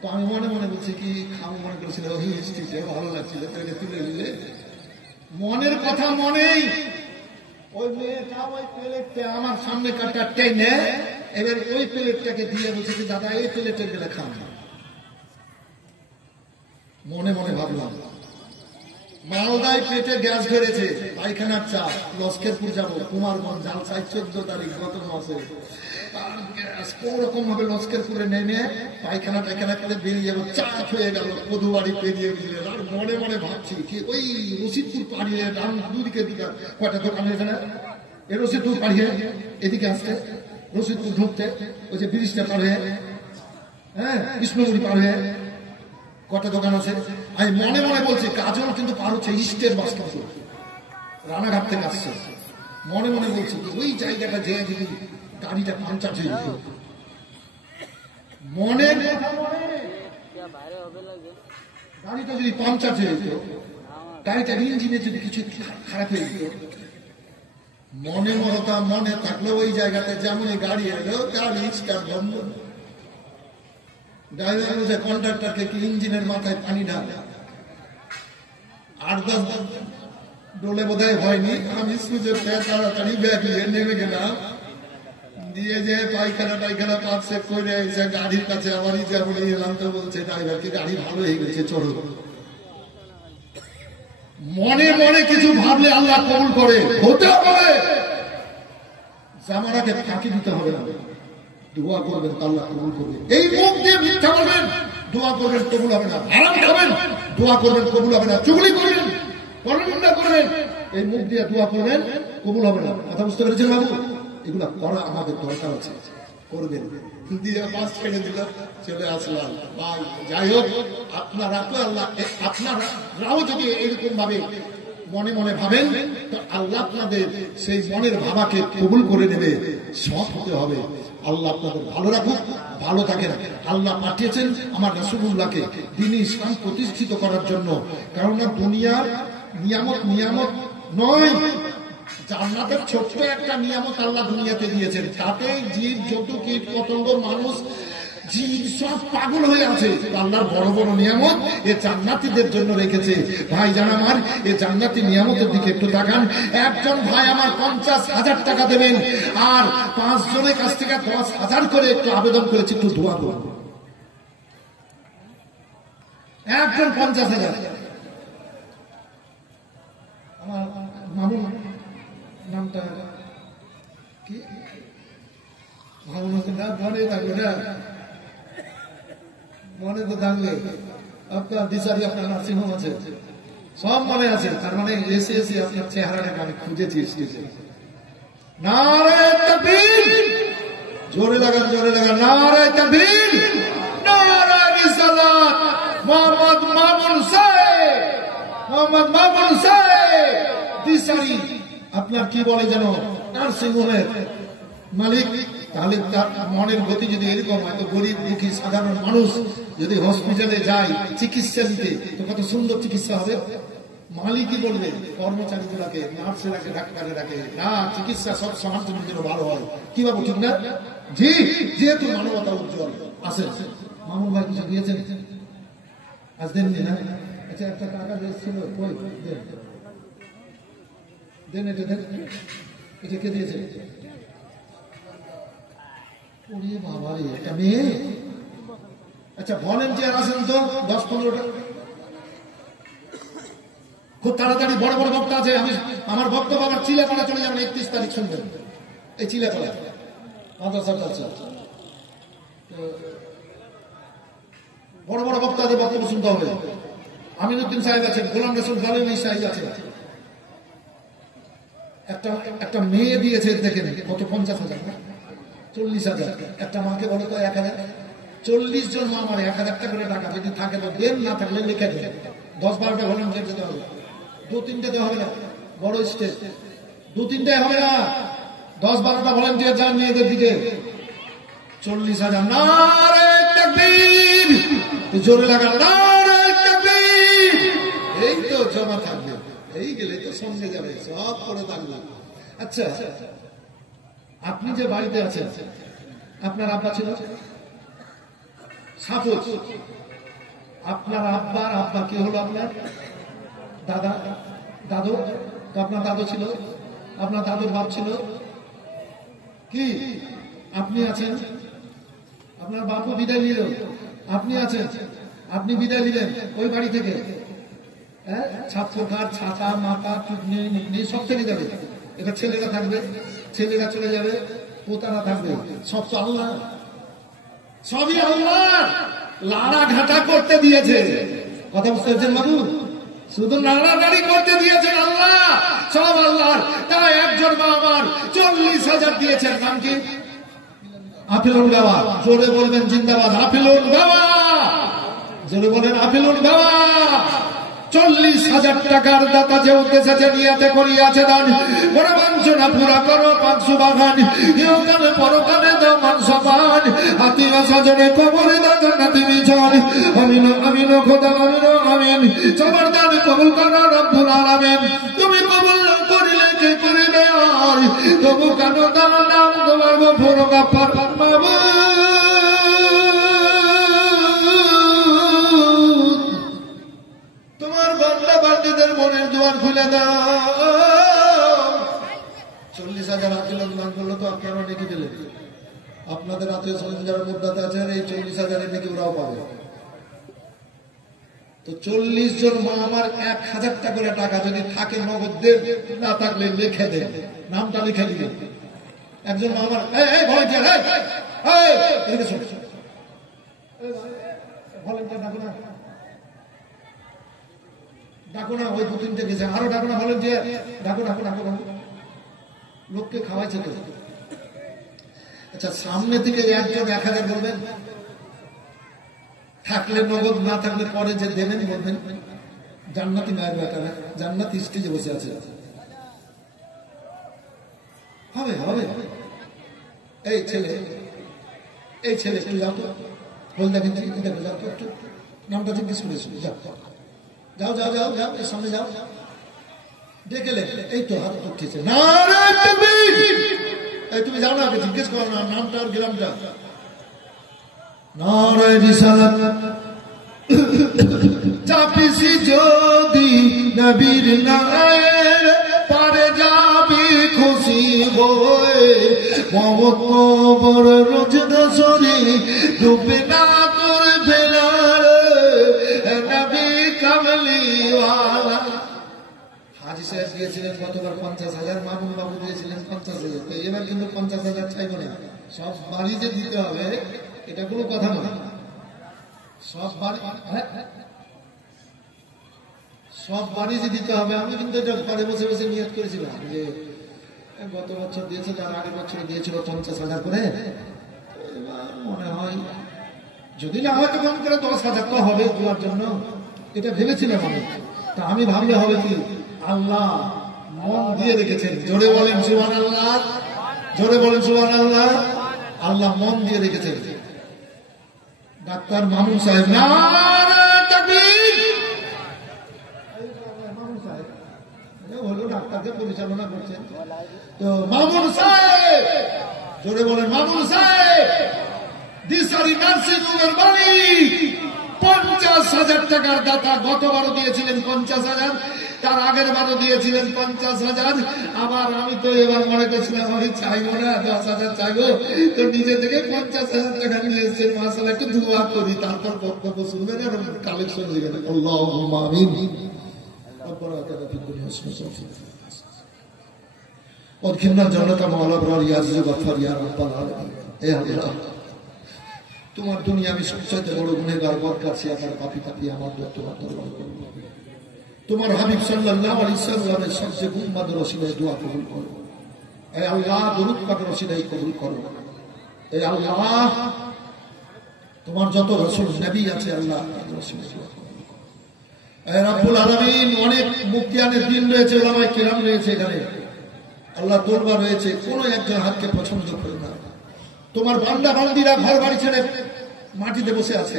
তো আমি মনে মনে বলছি কি খাবো মনে করেছিল, ওই মিষ্টিটা ভালো লাগছিল, তুলে নিলে। মনের কথা মনেই ওই মেয়েটা ওই প্লেটটা আমার সামনে কাটা টেনে এবার ওই প্লেটটাকে দিয়ে বলছে যে দাদা এই প্লেটের গেলে খান। মনে মনে ভাবলাম মালদায় পেটে গ্যাস ধরেছে, পায়খানার চাপ, লস্করপুর যাবো, কুমারগঞ্জ জালসাই 14 তারিখ গত মাসে, কোন রকম ভাবে লস্করপুরে নেমে পায়খানা টায়খানা করে বেরিয়ে যাবো, চাপ হয়ে গেল, পদুবাড়ি পেরিয়ে গেলে। আর মনে মনে ভাবছি কি ওই রশিদপুর পাড়িয়ে ডান দুদিকে দিকে কয়টা দোকান হয়েছে না, এই রশিদপুর পাড়িয়ে এদিকে আসতে, রশিদপুর ঢুকতে ওই যে ব্রিজটা পার হয়ে, হ্যাঁ কৃষ্ণগুড়ি পার হয়ে কটা দোকান আছে। আমি মনে মনে বলছি কাজল কিন্তু পার হচ্ছে ইস্টের বাস কিন্তু রানাঘাট থেকে আসছে। মনে মনে বলছি ওই জায়গাটা যে যদি গাড়িটা পাঞ্চার হয়ে যেত, মনে গাড়িটা যদি পাঞ্চার হয়ে যেত, গাড়িটার ইঞ্জিনে যদি কিছু খারাপ হয়ে যেত, মনে মরতা মনে থাকলো ওই জায়গাতে যেমন গাড়ি এলো গাড়ি স্টার্ট বন্ধ। ড্রাইভার বলছে কন্ট্রাক্টরকে কি ইঞ্জিনের মাথায় পানি ঢাল, 8-10 ডোলে বোধহয় হয়নি। আমি সুযোগ তাড়াতাড়ি ব্যাগ নিয়ে নেমে গেলাম, দিয়ে যে পায়খানা টাইখানা পাচ্ছে করে এসে গাড়ির কাছে আমার ইচ্ছা বলে এলাম। তো বলছে ড্রাইভারকে গাড়ি ভালো হয়ে গেছে চলো। মনে মনে কিছু ভাবলে আল্লাহ কবুল করে, হতে হবে জামানাকে ফাঁকি দিতে হবে না, দোয়া করবেন আল্লাহ কবুল করবে। এই মুখ দিয়ে মিথ্যা বলবেন, দোয়া করবেন কবুল হবে না। হারাম খাবেন, দোয়া করবেন কবুল হবে না। চুগলি করবেন, পরনিন্দা করবেন, এই মুখ দিয়ে দোয়া করবেন কবুল হবে না। কথা বুঝতে পেরেছেন বাবু? এগুলা করা আমাদের দরকার আছে, করবেন। দিয়ে বাস ছেড়ে দিল, চলে আসলাম। যাই হোক, আপনারা তো আল্লাহ, আপনারাও যদি এরকম ভাবে মনে মনে ভাবেন তো আল্লাহ আপনাদের সেই মনের ভাবাকে কবুল করে নেবে, সৎ হতে হবে। আল্লাহ আপনাদের ভালো রাখুক, ভালো থাকেন। আল্লাহ পাঠিয়েছেন আমার রাসূলুল্লাহকে দ্বীন ইসলাম প্রতিষ্ঠিত করার জন্য, কারণ দুনিয়ার নিয়ামত নয়, জান্নাতের ছোট্ট একটা নিয়ামত আল্লাহ দুনিয়াতে দিয়েছেন, তাতে জীব জন্তু কীট পতঙ্গ মানুষ জীব সব পাগল হয়ে আছে। আল্লাহর বড় বড় নিয়ামত এ জান্নাতীদের জন্য রেখেছে। ভাই জান আমার, এ জান্নাতি নিয়ামতের দিকে একটু তাকান। একজন ভাই আমার 50,000 টাকা দেবেন, আর 5 জনের কাছ থেকে 10,000 করে একটু আবেদন করেছে, একটু দোয়া করুন। একজন 50,000। আমার মামুন নামটা কি, মামুন না মনে থাকবে না, মনে তো থাকলে আপনার দিশারি আপনার নার্সিংহোম আছে, সব মনে আছে। তার মানে এসে আপনার চেহারাটাকে আমি খুঁজেছি স্টেজে। নারে তাকবীর, জোরে লাগান, জোরে লাগান। নারে তাকবীর, নারে রিসালাত। মোহাম্মদ মামুন সাহেব, মোহাম্মদ মামুন সাহেব দিশারি আপনার কি বলে যেন নার্সিংহোমের মালিক। তাহলে তার মনের গতি যদি এরকম হয়, তো গরিব দুঃখী সাধারণ মানুষ যদি হসপিটালে যায় চিকিৎসা নিতে, তো কত সুন্দর চিকিৎসা হবে। মালিকই বলবে কর্মচারীগুলাকে, নার্সেরাকে, ডাক্তারেরাকে, না চিকিৎসা সব সমাজের জন্য ভালো হয়। কি ভাবো, ঠিক না? জি, যেহেতু মানবতা উজ্জ্বল। আসেন মামুন ভাই, কিছু দিয়েছেন আজ দেননি না? আচ্ছা, একটা টাকা দিয়েছিল, কই দেন, এটা দেন, এটা কে দিয়েছে? বাবারে, এটা মেয়ে। আচ্ছা, ভলেন্টিয়ার আছেন তো 10-15টা, খুব তাড়াতাড়ি। বড় বড় বক্তা আছে, আমি আমার বক্তব্য আবার চিলেপাড়া চলে যাবেন, 31 তারিখ শুনবেন। এই চিলেপাড়া মাদ্রাসার চর্চা। বড় বড় বক্তাদের বক্তব্য শুনতে হবে। আমিনুদ্দিন সাহেব আছেন, গোলাম রসুল গালিনী সাহেব আছেন। একটা মেয়ে দিয়েছে দেখেন কত, 50,000 না 40,000। একটা মাকে বলো তো 1,000, 40 জন মা আমার 1,000 টাকা করে টাকা যদি থাকে তো দেন, না থাকলে লিখে দেন। 10-12টা ভলান্টিয়ার যেতে হবে, 2-3টা হবে না, বড় স্টেজ 2-3টায় হবে না, 10-12টা ভলান্টিয়ার যান মেয়েদের দিকে। 40,000 নারে তাকবীর, জোরে লাগান নারে তাকবীর। এই তো জমা থাকবে, এই গেলে তো সঙ্গে যাবে, সব করে থাকবে। আচ্ছা, আপনি যে বাড়িতে আছেন, আপনার আব্বা ছিল, সাপোজ আপনার আব্বার আব্বা কে হলো? আপনার দাদা, দাদু। তো আপনার দাদু ছিল, আপনার দাদুর বাপ ছিল কি? আপনি আছেন, আপনার বাপও বিদায় নিল, আপনি আছেন, আপনি বিদায় নিলেন ওই বাড়ি থেকে। হ্যাঁ, ছাত্রঘাট, ছাতা, মাথা, টুকনি সব থেকে যাবে। এবার ছেলেরা থাকবে, ছেলেরা চলে যাবে, পোতারা থাকবে, সব তো আল্লাহ, সবই আল্লাহ। লাড়া ঘাটা করতে দিয়েছে, কথা বুঝতে পারছেন বাবু? শুধু নাড়ানাড়ি করতে দিয়েছেন আল্লাহ, সব আল্লাহ। তারা একজন মা আমার 40,000 দিয়েছেন। নাম কি? আফিলুন গাওয়া। জোরে বলবেন জিন্দাবাদ আফিলুন গাওয়া, জোরে বলেন আফিলুন গাওয়া। 40,000 টাকার দাতা যে উদ্দেশ্যে নিয়াতে করিয়াছে দান, বড় বাঞ্ছনা পুরা করো 500 বাগান, ইহকালে পরকালে দাও মান সম্মান, আত্মীয় স্বজনে কবরে দাও জান্নাতি বিছান। আমিন আমিন খোদা আমিন আমিন, সবার দান কবুল করো রব্বুল আলামিন। তুমি কবুল না করিলে কে করিবে আর, তবু কেন দান নাম তোমার গফুর গাফফার মাবুদ। তোমার বান্দা বান্দীদের মনের দুয়ার খুলে দাও। 40,000 আফিলুন দান করলো তো আপনারা নেকি দিলেন। আপনাদের আত্মীয় স্বজন যারা মুদ্রাতে আছেন, এই 40,000 নাকি ওরাও পাবে। তো 40 জন মা আমার 1,000 টাকা করে টাকা যদি থাকে নগদ দেন, না থাকলে লিখে দেন, নামটা লিখে দিবেন। একজন মা আমার ভলেন্টিয়ার, এদিকে শোন, ভলেন্টিয়ার ডাকো না, ডাকো না, ওই 2-3টে গেছে, আরো ডাকো না ভলেন্টিয়ার, ডাকো ডাকো ডাকো ডাকো, লোককে খাওয়াইছে তো। আচ্ছা, সামনে থেকে একজন 1,000 বলবেন, থাকলে নগদ, না থাকলে পরে যে দেবেন বলবেন। জান্নাতি মায়ের বেটারা, জান্নাতি স্টেজে বসে আছে, হবে হবে। এই ছেলে, এই ছেলে একটু যাও তো, বল দেখেন দেখো, যাও তো একটু, নামটা জিজ্ঞেস করেছিল, যাও যাও যাও যাও যাও, এর সামনে যাও, ডেকেলে। এই তো হাত উঠেছে, নারে তাকবীর। এই তুমি যাও না, জিজ্ঞেস করো না নামটা আর গ্রামটা। নারে রিসালাত চাপিসি যদি নবীর নায়ের, পারে যাবি খুশি হয়ে, মমত বড় রোজ দশরে ডুবে না তোর বেলার, নবী কামলিওয়ালা। হাজি সাহেব দিয়েছিলেন গতবার 50,000, মামুন বাবু দিয়েছিলেন 50,000। তো এবার কিন্তু 50,000 চাইবো না, সব বাড়ি যে দিতে হবে এটা কোনো কথা নয়। সব বাড়ি যে দিতে হবে। আমি কিন্তু এটা ঘরে বসে বসে নিয়ত করেছিলাম যে গত বছর দিয়েছে, তার আগের বছর দিয়েছিল 50,000 করে। মনে হয় যদি না হয় তো কম করে 10,000 তো হবে দেওয়ার জন্য, এটা ভেবেছিলাম আমি। তা আমি ভাবলে হবে কি, আল্লাহ মন দিয়ে রেখেছেন। জোরে বলেন সুবহানাল্লাহ, জোরে বলেন সুবহানাল্লাহ। আল্লাহ মন দিয়ে রেখেছেন। ডাক্তার মামুন সাহেব, নারে তাকবীর। মামুন সাহেব হলো ডাক্তারকে পরিচালনা করছেন। তো মামুন সাহেব, জোরে বলেন মামুন সাহেব, দিশারি নার্সিং হোমের মালিক, 50,000 টাকার দাতা। গতবারও দিয়েছিলেন 50,000, তার আগের বারও দিয়েছিলেন 50,000। আবার আমি তো এবার মনে করছিলাম আমি চাইবো না, 10,000 চাইবো, তো নিজে থেকে 50,000 টাকা নিয়ে এসছেন। মাশাআল্লাহ, একটু দোয়া করি, তারপর বক্তব্য শুনবেন এবং কালেকশন হয়ে গেল। আল্লাহুম্মা আমিন। রব্বানা আতিনা ফিদ দুনিয়া হাসানাতাও অদখিলনা জান্নাতা মাওলা বরার ইয়া আজিজ গফফার ইয়া রাব্বাল আলামিন। হে আল্লাহ, তোমার দুনিয়া আমি সবচেয়ে বড় গুনাহগার, বরকত সিয়াকার, পাপী আমার তোমার দরবারে করব। তোমার হাবিব সাল্লাল্লাহু আলাইহি সাল্লামের সবচেয়ে উম্মত রসিলায় দোয়া কবুল করো। হে আল্লাহ, দরুদ পাক রসিলায় কবুল করো। হে আল্লাহ, তোমার যত রাসূল নবী আছে আল্লাহ রসিলায় দোয়া কবুল করো। হে রব্বুল আলামিন, অনেক মুক্তিয়ানের দিন রয়েছে, ওলামায়ে কিরাম রয়েছে এখানে, আল্লাহ দরবার রয়েছে, কোন একজন হাতকে পছন্দ করে না। তোমার বান্দা বান্দীরা ঘর বাড়ি ছেড়ে মাটিতে বসে আছে,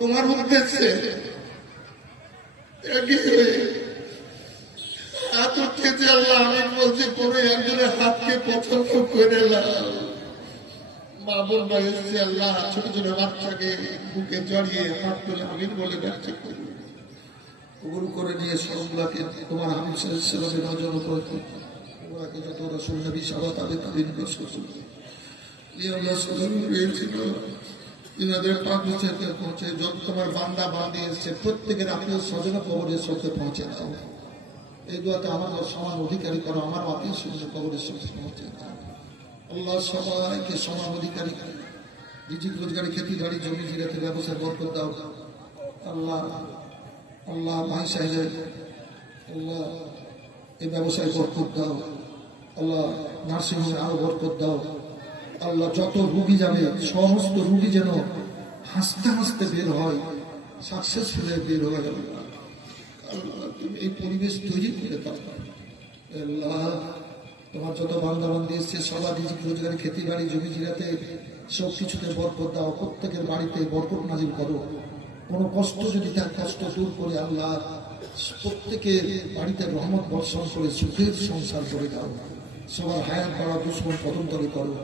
তোমার উদ্দেশ্যে হাত উঠেছে আল্লাহ। আমি বলছি কোন একজনের হাতকে পছন্দ করে না। মা বোনরা এসছে আল্লাহ, ছোট ছোট বাচ্চাকে বুকে জড়িয়ে হাত তুলে আমিন বলে ব্যবসা করি, কবুল করে নিয়ে সবগুলাকে তোমার হাবিব সাল্লাল্লাহু আলাইহি ওয়াসাল্লামের নজর উপরে ওরাকে যত রাসূল নবী সাহাবা তাবেঈন ইনাদের পাকছে পৌঁছে, যত তোমার বান্দা বান্দি এসছে প্রত্যেকের আত্মীয় স্বজন কবরের সাথে পৌঁছে দাও। এই দোয়াতে আমার সমান অধিকারী করো, আমার আত্মীয় স্বজন কবরের সাথে পৌঁছে দাও। আল্লাহ সবাইকে সমান অধিকারী, রিজিক রোজগারি, খেতি বাড়ি, জমি জিরাতে ব্যবসায় বরকত দাও। আল্লাহ আল্লাহ ভাই সাহেব আল্লাহ এই ব্যবসায় বরকত দাও। আল্লাহ নার্সিংহোমে আরো বরকত দাও। আল্লাহ যত রুগী যাবে সমস্ত রুগী যেন হাসতে হাসতে বের হয়, সাকসেসফুল বের হয়। আল্লাহ তুমি এই পরিবেশ তৈরি করে দাও। আল্লাহ তোমার যত বান্দা বান্দি এসছে সবার রিজিক রোজগারি, খেতি বাড়ি, জমি জিরাতে সব কিছুতে বরকত দাও। প্রত্যেকের বাড়িতে বরকত নাজিল করো। কোনো কষ্ট যদি তার কষ্ট দূর করে আল্লাহ প্রত্যেকের বাড়িতে রহমত বর্ষণ করে সুখের সংসার করে দাও। সবার হায়াত করা দুশ্মন পতন্তরে করো।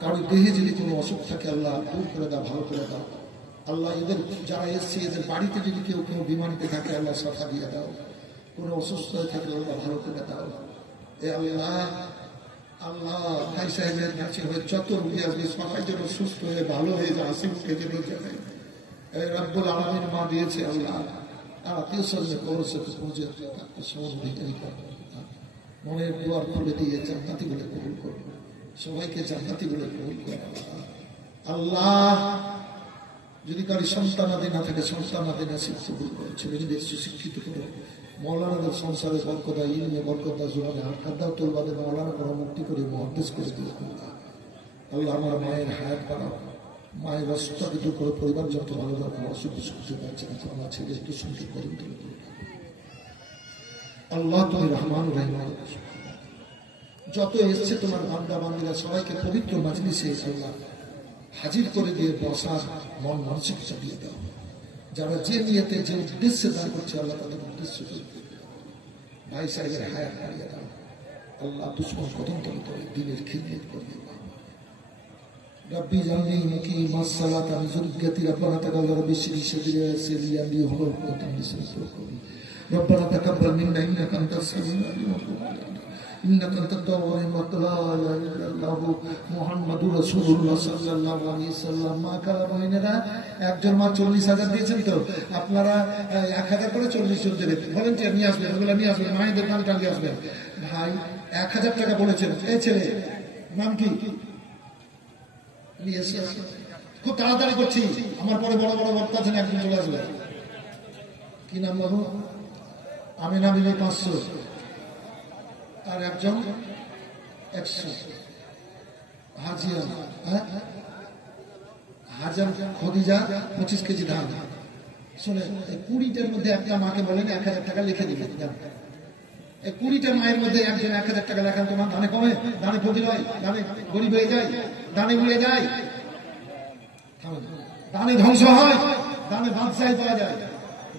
কারো দেহে যদি কোনো অসুখ থাকে আল্লাহ দূর করে দাও, ভালো করে দাও। আল্লাহ এদের যারা এসছে এদের বাড়িতে যদি কেউ কোনো বিমারিতে থাকে আল্লাহ সাফা দিয়ে দাও। কোনো অসুস্থ হয়ে থাকলে আল্লাহ ভালো করে দাও। এ আল্লাহ আল্লাহ ভাই সাহেবের নার্সিং হয়ে যত রুগী আসবে সবাই যেন সুস্থ হয়ে ভালো হয়ে যায়, হাসি মুখে যেন যায়। রব্বুল আলামিন মা দিয়েছে আল্লাহ, আর আত্মীয় স্বজনের কবরের সাথে পৌঁছে সমান অধিকারী করো। মনের দুয়ার খুলে দিয়ে জান্নাতি বলে কবুল করো, সবাইকে জান্নাতি বলে কবুল করো। আল্লাহ যদি কারি সন্তানাদি না থাকে সন্তানাদি নসিব কবুল করো, ছেলেমেয়েদের সুশিক্ষিত করো। মৌলানাদের সংসারে বরকত দাও, ইলমে বরকত দাও, জোরানে হাত দাও, তোলবাদে মৌলানা করা মুক্তি করে মুহাদ্দিস করে দিও। আল্লাহ আমার মায়ের হায়াত বাড়াও, মায়ের অসুস্থতাকে দূর করে, পরিবার যত ভালো দরকার অসুখ সুখে পাচ্ছে না আমার ছেলে একটু সংকেত করেন। আল্লাহ তুমি রহমান রহিমান, যত এসছে তোমার বান্দা বান্দিরা সবাইকে পবিত্র মাজলিসে আল্লাহ হাজির করে দিয়ে বসার মন মানসিকতা দিয়ে দাও। যারা যে নিয়তে যে উদ্দেশ্যে দান করছে আল্লাহ তাদের উদ্দেশ্য ভাই সাহেবের হায়াত বাড়িয়ে দাও। আল্লাহ দুশ্মন কদমতলে করে দিনের খিদমত করিয়ে দাও। ربي جعلني مقيم الصلاة من ذريتي ربنا تقبل ربي سري لي هو ربنا تقبل منا إنك أنت السميع العليم إنك أنت التواب الرحيم لا إله إلا الله محمد رسول الله صلى الله عليه وسلم। মা কালা বহিনেরা একজন মা 40,000 দিয়েছেন, তো আপনারা 1,000 করে 40 জন দেবেন। ভলেন্টিয়ার নিয়ে আসবেন, ওগুলো নিয়ে আসবেন, মায়েদের নাম টানিয়ে আসবেন। ভাই 1,000 টাকা বলেছেন। এই ছেলে নাম কি? খুব তাড়াতাড়ি করছি, আমার পরে বড় বড় বক্তা আছেন, একদিন চলে আসবে। কি নাম বাবু? আমি না দিলে 500 আর একজন 100। হাজিয়া হাজার খদিজা 25 কেজি ধান। শুনে 20টার মধ্যে একটা মাকে বলেন 1,000 টাকা লিখে দিবেন। 20টা মায়ের মধ্যে একজন 1,000 টাকা লেখান, তোমার ধানে কমে, ধানে ফকির হয়, ধানে গরিব হয়ে যায়, দানে উড়ে যায়, দানে ধ্বংস হয়, দানে বাদশাহী পাওয়া যায়,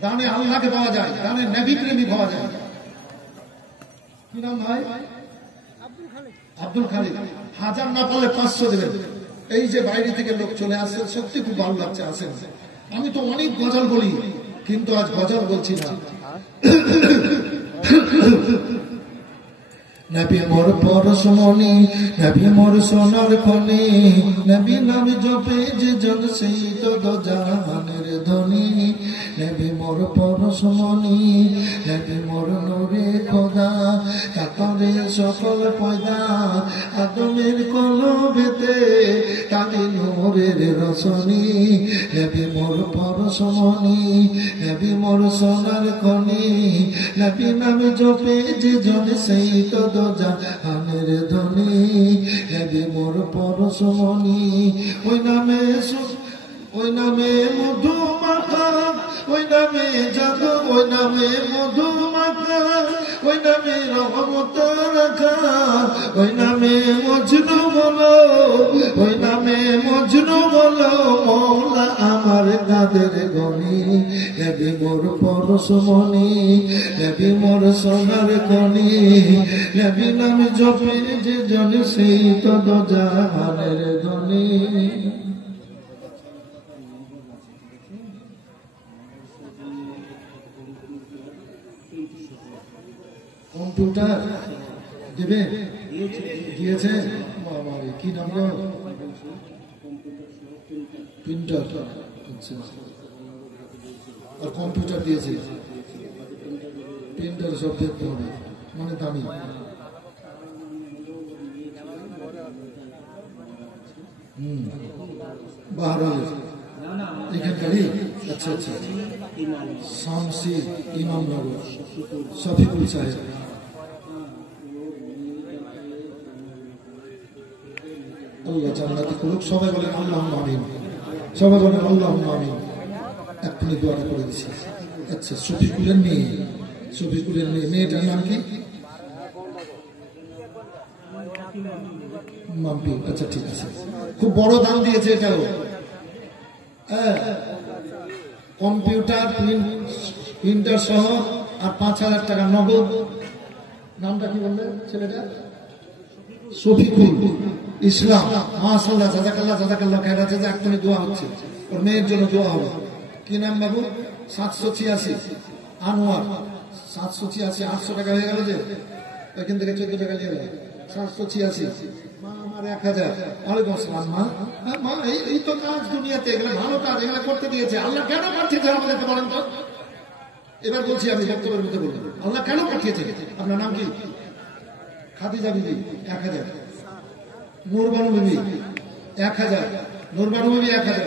দানে আল্লাহকে পাওয়া যায়, দানে নবী প্রেমী পাওয়া যায়। কি নাম ভাই? আব্দুল খালিদ। 1000 না পারলে 500 দেবেন। এই যে বাইরে থেকে লোক চলে আসছে, সত্যি খুব ভালো লাগছে। আসেন, আমি তো অনেক গজল বলি, কিন্তু আজ গজল বলছি না। নবী মোর পরশমণি, নবী মোর সোনার খনি, নবী নাম জপে যে জন সেই তো জাহানের ধনী। নবী মোর পরশমণি, নবী মোর নূরে খোদা, তাতরে সকল পয়দা, আদমের কলবেতে তালি নূরের রসনি। নবী মোর পরশমণি, নবী মোর সোনার খনি, নবী নাম জপে যে জন সেই তো জাহানের ধনী। নবী মোর পরশমণি, ওই নামে ওই নামে মধু মাখা, ওই নামে জাদু, ওই নামে মধু মাখা, ওই নামে রহমত রাখা, ওই নামে মজনু বলো, ওই নামে মজনু বলো মৌলা আমার কাদের গনি। নবী মোর পরশমণি, নবী মোর সোনার খনি, নবী নাম জপে যে জন সেই তো জাহানের ধনী। কম্পিউটার দেবে দিয়েছে, কি নাম প্রিন্টার, আর কম্পিউটার দিয়েছে, প্রিন্টার সব দেখতে হবে, মানে দামি। বাহার এখানকারই, আচ্ছা আচ্ছা, শামসি ইমামনগর শফিকুল সাহেব। আল্লাহ জান্নাতে করুক, সবাই বলেন আল্লাহুম্মা আমিন, সবাই বলেন আল্লাহুম্মা আমিন। এক্ষুনি দোয়াটা করে দিচ্ছি। আচ্ছা, শফিকুলের মেয়ে, শফিকুলের মেয়ে, মেয়েটার নাম কি? মাম্পি। আচ্ছা ঠিক আছে, খুব বড় দাম দিয়েছে এটাও। কম্পিউটার প্রিন্টার সহ আর 5,000 টাকা নগদ। নামটা কি বললেন ছেলেটা? শফিকুল ইসলাম। মাশাআল্লাহ, জাযাকাল্লাহ জাযাকাল্লাহ খায়র। আছে যে এখনই দোয়া হচ্ছে, ওর মেয়ের জন্য দোয়া হবে। কি নাম বাবু? 786 আনোয়ার। 786, 800 টাকা হয়ে গেল যে, এখান থেকে 14 টাকা নিয়ে গেল। 786 মা আমার 1000। ওয়ালাইকুম আসসালাম মা। মা এই তো কাজ দুনিয়াতে, এগুলো ভালো কাজ, এগুলো করতে দিয়েছে আল্লাহ। কেন পাঠিয়েছে আমাদেরকে বলেন তো? এবার বলছি, আমি বক্তব্যের মধ্যে বলবো আল্লাহ কেন পাঠিয়েছে। আপনার নাম কি? খাদিজা বিবি 1000, নূরবানু বিবি 1000, নূরবানু বিবি 1000,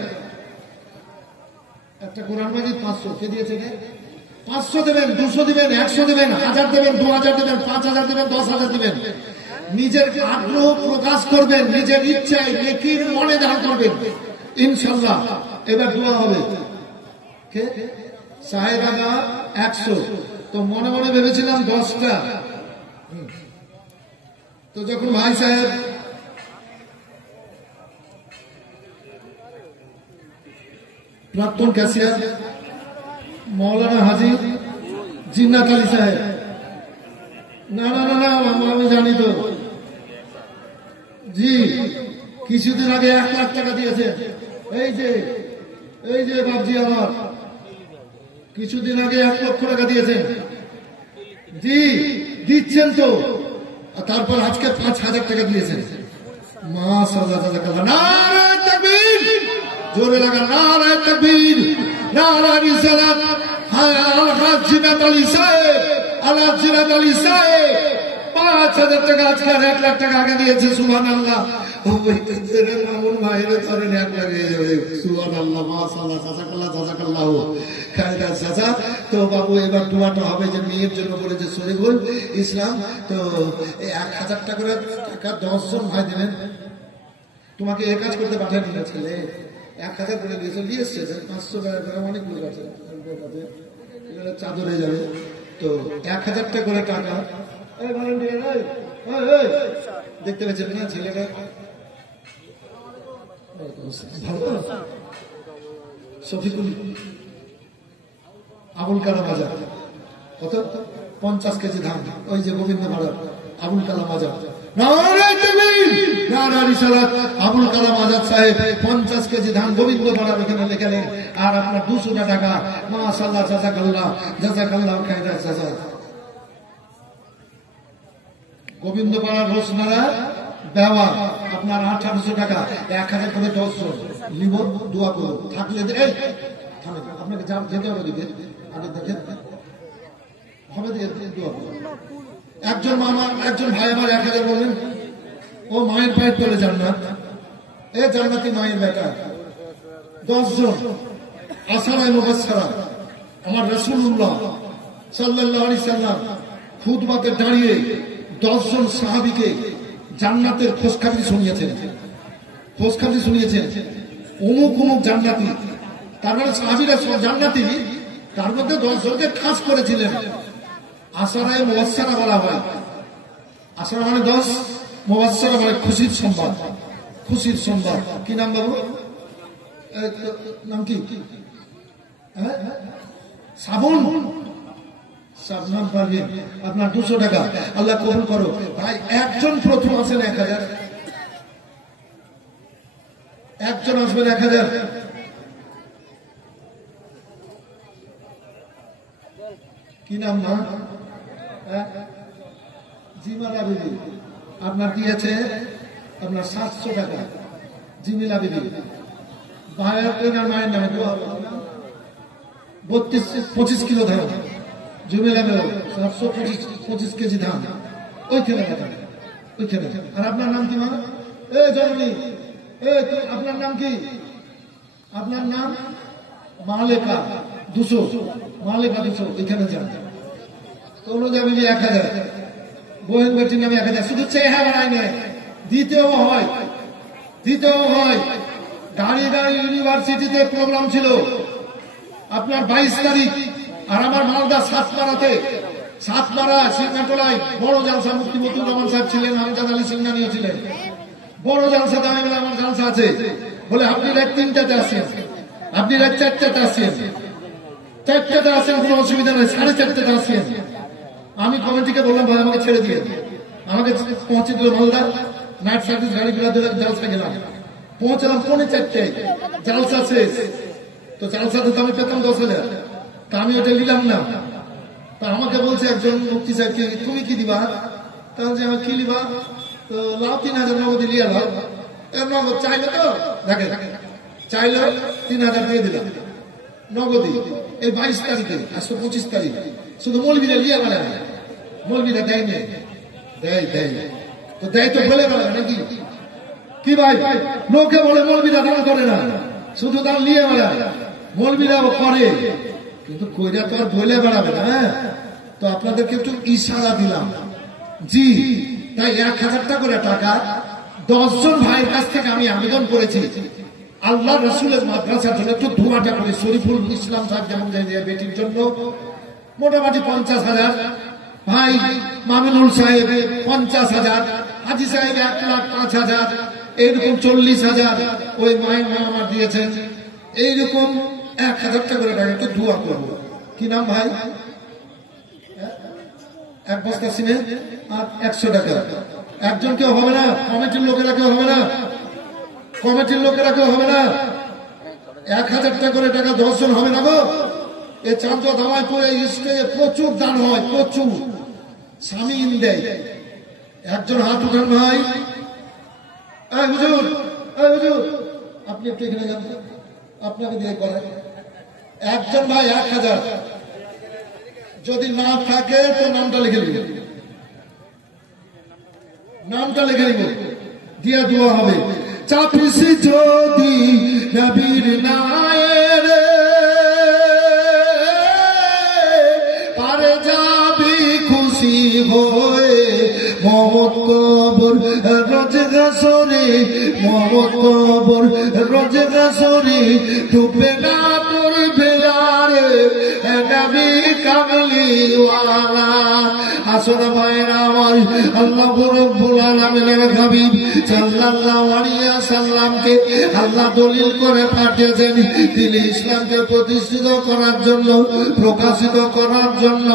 একটা কোরআন মাজিদ 500। কে দিয়েছে? 500 দেবেন, 200 দেবেন, 100 দেবেন, 1000 দেবেন, 2000 দেবেন, 5000 দেবেন, 10,000 দেবেন। নিজের আগ্রহ প্রকাশ করবেন, নিজের ইচ্ছায় নেকির মনে ধারণ করবেন, ইনশাআল্লাহ এবার দোয়া হবে। কে? সাহেব আগা 100। তো মনে মনে ভেবেছিলাম 10টা। তো যখন ভাই সাহেব প্রাক্তন ক্যাশিয়ার মৌলানা হাজি জিন্নাত আলী সাহেব, না না না না আমি জানি তো জি, কিছুদিন আগে 1 লাখ টাকা দিয়েছে। এই যে বাবজি আমার কিছুদিন আগে 1 লক্ষ টাকা দিয়েছেন। জি দিচ্ছেন তো, তারপর আজকে 5,000 টাকা দিয়েছেন। মাশাআল্লাহ, জাযাকাল্লাহ। নারায়ে তাকবীর, জোরে লাগা নারায়ে তাকবীর, নারায়ে রিসালাত। আলহাজ জিনাত আলী সাহেব, আলহাজ জিনাত আলী সাহেব 5,000 টাকা আজকে 1 লাখ টাকা আগে দিয়েছে। সুবহানাল্লাহ। মামুন ভাইয়ের ধরেন 1 লাখ সুবহানাল্লাহ, মাশাআল্লাহ, জাযাকাল্লাহ জাযাকাল্লাহ খায়রাত চাচা। তো বাবু এবার দোয়াটা হবে যে মেয়ের জন্য বলেছে শরীফুল ইসলাম। তো 1,000 টাকা করে 10 জন ভাই দেবেন। তোমাকে এই কাজ করতে পাঠানি না ছেলে, 1,000 করে দিয়েছে, নিয়ে এসছে 500 টাকা করে। অনেক লোক আছে, চাদরে যাবে। তো 1,000 টাকা করে টাকা। দেখতে পেয়েছেন না ছেলেটা? শফিকুল আবুল কালাম আজাদ। কত? 50 কেজি ধান। ওই যে গোবিন্দ ভাড়া আবুল কালাম আজাদ। আবুল কালাম আজাদ সাহেব 50 কেজি ধান গোবিন্দ পাড়ার ওখানে লেখালেন। আর আপনার 200 টাকা। মাশাআল্লাহ, জাযাকাল্লাহ জাযাকাল্লাহ খায়রাত। গোবিন্দপাড়ার রোজনারা দেওয়া আপনার 1800 টাকা, 1000 করে 10 জন লিব, দোয়া করো থাকলে আপনাকে যেতে হবে দিকে আগে দেখেন হবে দোয়া করো। একজন ভাই আমার 1000 বললেন, ও মায়ের পায়ের তলে জান্নাত, এ জান্নাতি মায়ের বেটা। 10 জন আসারায় মুবাশশারা আমার রাসূলুল্লাহ সাল্লাল্লাহু আলাইহি সাল্লাম খুতবাতে দাঁড়িয়ে 10 জন সাহাবীকে জান্নাতের খোঁজখবর শুনিয়েছেন, অমুক অমুক জান্নাতি। তার মানে সাহাবীরা সব জান্নাতি, তার মধ্যে 10 জনকে খাস করেছিলেন। আসারায় মুবাশশারা বলা হয়। আসারা মানে 10, মুবাশশারা মানে খুশির সংবাদ। খুশির সংবাদ কি নাম বাবু? নাম কি? সাবুন, সাবনাম পারভীন। আপনার 200 টাকা, আল্লাহ কবুল করো। ভাই একজন প্রথম আসেন 1000, একজন আসবেন 1000। কি নাম না? জিমালা বিবি। আপনার কি আছে? আপনার 700 টাকা। জিমিলা বিবি ভাইয়ের মায়ের নামে 25 কিলো ধান। জমিলা বেরো 725 কেজি ধান ওইখানে দেখা, ওইখানে। আর আপনার নাম কি মা? এ জননী, আপনার নাম কি? আপনার নাম মালেকা 200, মালেকা 200, ওইখানে যান। তোমরা যাবে 1000, বহেন বেটির নামে 1000। শুধু চেহারা বানায় নেয়, দিতেও হয়। গাড়ি ইউনিভার্সিটিতে প্রোগ্রাম ছিল আপনার 22 তারিখ, আর আমার মালদা সাতপাড়া সিংহাটলায় বড় জালসা। মুফতি মতিউর রহমান সাহেব ছিলেন, আমজাদ আলী সিংহানিও ছিলেন। বড় জালসা দাঁড়িয়ে বলে আমার জালসা আছে, বলে আপনি রাত 3টাতে আসেন, আপনি রাত 4টাতে আসেন, 4টাতে আসেন, কোনো অসুবিধা নেই, 4:30টাতে আসেন। আমি কমিটিকে বললাম ভাই আমাকে ছেড়ে দিয়ে, আমাকে পৌঁছে দিল মালদা। নাইট সার্ভিস গাড়ি ঘোড়া ধরে জালসা গেলাম, পৌঁছালাম 3:45, জালসা শেষ। তো জালসাতে তো আমি পেতাম 10,000, তা আমি ওটা নিলাম না। তা আমাকে বলছে একজন মুফতি সাহেবকে, তুমি কি দিবা? তাহলে আমি কি দিবা? তো লাও 3000 নগদ লিয়া লাও। নগদ চাইলে তো দেখে চাইলে 3000 দিয়ে দিলাম নগদই। এই 22 তারিখে, আজকে 25 তারিখ। শুধু মৌলবীরা লিয়া বেড়ায়, মৌলবীরা দেয় নেই, দেয় তো দেয় তো বলে বেড়ায় নাকি? কি ভাই লোকে বলে মৌলবীরা দান করে না, শুধু দান লিয়ে বেড়ায়। মৌলবীরাও করে, কিন্তু কইরা তো আর বলে বেড়াবে না। হ্যাঁ, তো আপনাদেরকে একটু ইশারা দিলাম। জি, তাই 1000 করে টাকা 10 জন ভাইয়ের কাছ থেকে আমি আবেদন করেছি আল্লাহ রসুলের মাদ্রাসার জন্য একটু ধোয়াটা করে। শরীফুল ইসলাম সাহেব যেমন বেটির জন্য মোটামুটি 50,000, ভাই মামিনুল সাহেব 50,000, হাজি সাহেব 1,05,000, এইরকম 40,000 ওই মায়ের মা আমার দিয়েছেন। এইরকম 1000 টাকা করে টাকা একটু দোয়া করবো। কি নাম ভাই? 1 বস্তা সিমেন্ট আর 100 টাকা। একজন কেউ হবে না, কমিটির লোকেরা কেউ হবে না, কমিটির লোকেরা কেউ হবে না। 1000 টাকা করে টাকা 10 জন হবে না গো। এ চাঁদা ধামাইপুরে স্টেজে প্রচুর দান হয়, প্রচুর স্বামী দেয়। একজন হাত উঠান ভাই। হুজুর, আপনি একটু এখানে যান, আপনাকে দিয়ে করে। একজন ভাই 1000, যদি না থাকে তো নামটা লিখে নিব, নামটা লিখে নিব, দিয়া দোয়া হবে। চাপিস যদি নবীর নায়ের পারে যাবি খুশি হয়ে, মমত কবর রোজে গাছরে, মমত কবর রোজে গাছরে, ডুবে না তোর ভেলারে নবী কামলিওয়ালা। আসলে ভাইরা আমার, আল্লাহ রাব্বুল আলামিনের হাবিব সাল্লাল্লাহু আলাইহি ওয়াসাল্লামকে আল্লাহ দলিল করে পাঠিয়েছেন তিনি ইসলামকে প্রতিষ্ঠিত করার জন্য, প্রকাশিত করার জন্য।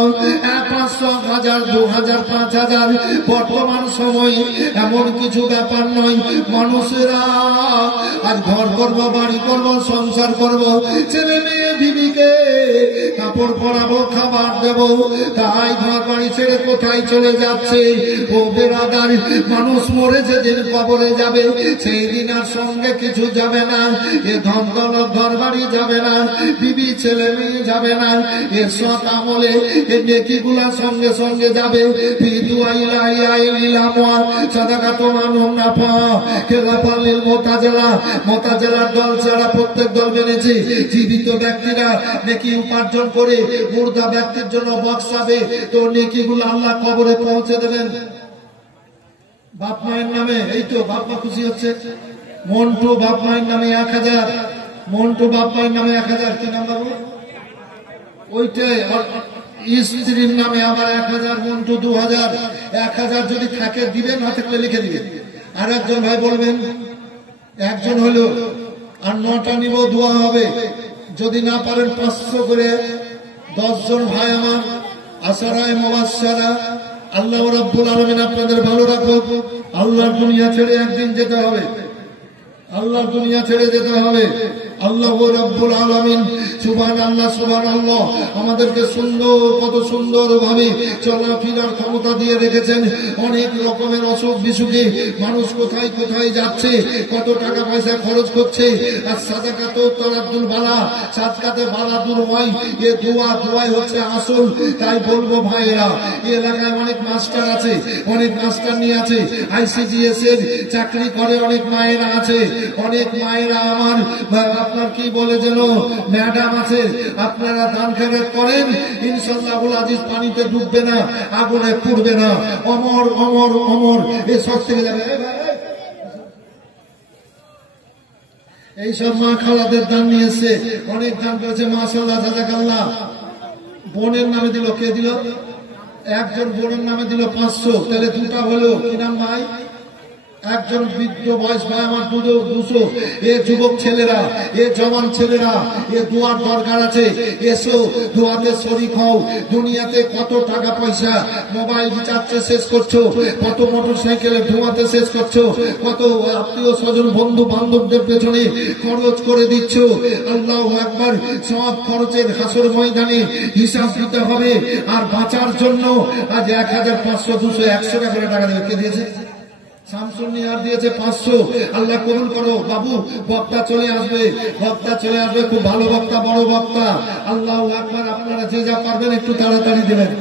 500, 1000, 2000, 5000 বর্তমান সময়ে এমন কিছু ব্যাপার নয়। মানুষেরা আজ ঘর করবো, বাড়ি করবো, সংসার করবো, ছেলে মেয়ে বিবিকে কাপড় পরাবো, খাবার দেব, তাই ঘর বাড়ি ছেড়ে কোথায় চলে যাচ্ছে? ও বেরাদার, মানুষ মরে যেদিন কবরে যাবে সেই দিন আর সঙ্গে কিছু যাবে না, এ ধন দৌলত ঘর বাড়ি যাবে না, বিবি ছেলে মেয়ে যাবে না, এ সৎ আমলে এ নেকিগুলা সঙ্গে সঙ্গে যাবে। মোতাজেলার দল ছাড়া প্রত্যেক দল মেনেছে জীবিত ব্যক্তিরা নেকি উপার্জন করে মুর্দা ব্যক্তির জন্য বক্সাবে, তো নেকিগুলো আল্লাহ কবরে পৌঁছে দেবেন। বাপ মায়ের নামে, এই তো বাপ মা খুশি হচ্ছে, মন্টু বাপ মায়ের নামে 1000, মন্টু বাপ মায়ের নামে 1000, কি নাম বাবু ওইটাই, স্ত্রীর নামে আবার 1000, মন্টু 2000, 1000 যদি থাকে দিবেন, না থাকলে লিখে দিবেন। আর একজন ভাই বলবেন, একজন হলো আর 9টা নিব, দোয়া হবে। যদি না পারেন 500 করে 10 জন ভাই আমার আশারায় মুবাশশারা, আল্লাহ রাব্বুল আলামিন আপনাদের ভালো রাখুক। আল্লাহর দুনিয়া ছেড়ে একদিন যেতে হবে, আল্লাহর দুনিয়া ছেড়ে যেতে হবে। আল্লাহ রাব্বুল আলামিন সুবহানাল্লাহ সুবহানাল্লাহ আমাদেরকে সুন্দর, কত সুন্দর ভাবে চলাফেরার ক্ষমতা দিয়ে রেখেছেন। অনেক রকমের অসুখ বিসুখে মানুষ কোথায় কোথায় যাচ্ছে, কত টাকা পয়সা খরচ করছে। আর সাদাকাত তারাদ্দুল বালা, সাদকাতে বালা দূর হয়, এ দোয়াই হচ্ছে আসল। তাই বলবো ভাইয়েরা, এই এলাকায় অনেক মাস্টার আছে, অনেক মাস্টার নিয়ে আছে, ICDS এর চাকরি করে অনেক মায়েরা আছে, অনেক মায়েরা আমার আপনার কি বলে যেন ম্যাডাম আছে। আপনারা দান খেরাত করেন, ইনশাআল্লাহ আজিজ পানিতে ডুববে না, আগুনে পুড়বে না, অমর অমর অমর এ সব থেকে যাবে। এইসব মা খালাদের দান নিয়ে এসে অনেক দান করেছে, মাশাআল্লাহ জাযাকাল্লাহ। বোনের নামে দিল, কে দিল? একজন বোনের নামে দিল 500, তাহলে 2টা হলো। কি নাম ভাই? একজন বৃদ্ধ বয়স ভাই আমার 200। এ যুবক ছেলেরা, এ জওয়ান ছেলেরা, এ দোয়ার দরকার আছে, এসো দোয়াতে শরীক হও। দুনিয়াতে কত টাকা পয়সা মোবাইল রিচার্জে শেষ করছো, কত মোটরসাইকেলে ধোঁয়াতে শেষ করছো, কত আত্মীয় স্বজন বন্ধু বান্ধবদের পেছনে খরচ করে দিচ্ছ। আল্লাহু আকবার। সব খরচের হাসর ময়দানে হিসাব দিতে হবে। আর বাঁচার জন্য আজ 1000, 500, 200, 100 করে টাকা দেবে। কে দিয়েছে? শামসুন্নিয়ার দিয়েছে 500। আল্লাহ কবুল করো বাবু। বক্তা চলে আসবে, বক্তা চলে আসবে, খুব ভালো বক্তা, বড় বক্তা। আল্লাহু আকবার। আপনারা যে যা পারবেন একটু তাড়াতাড়ি দেবেন।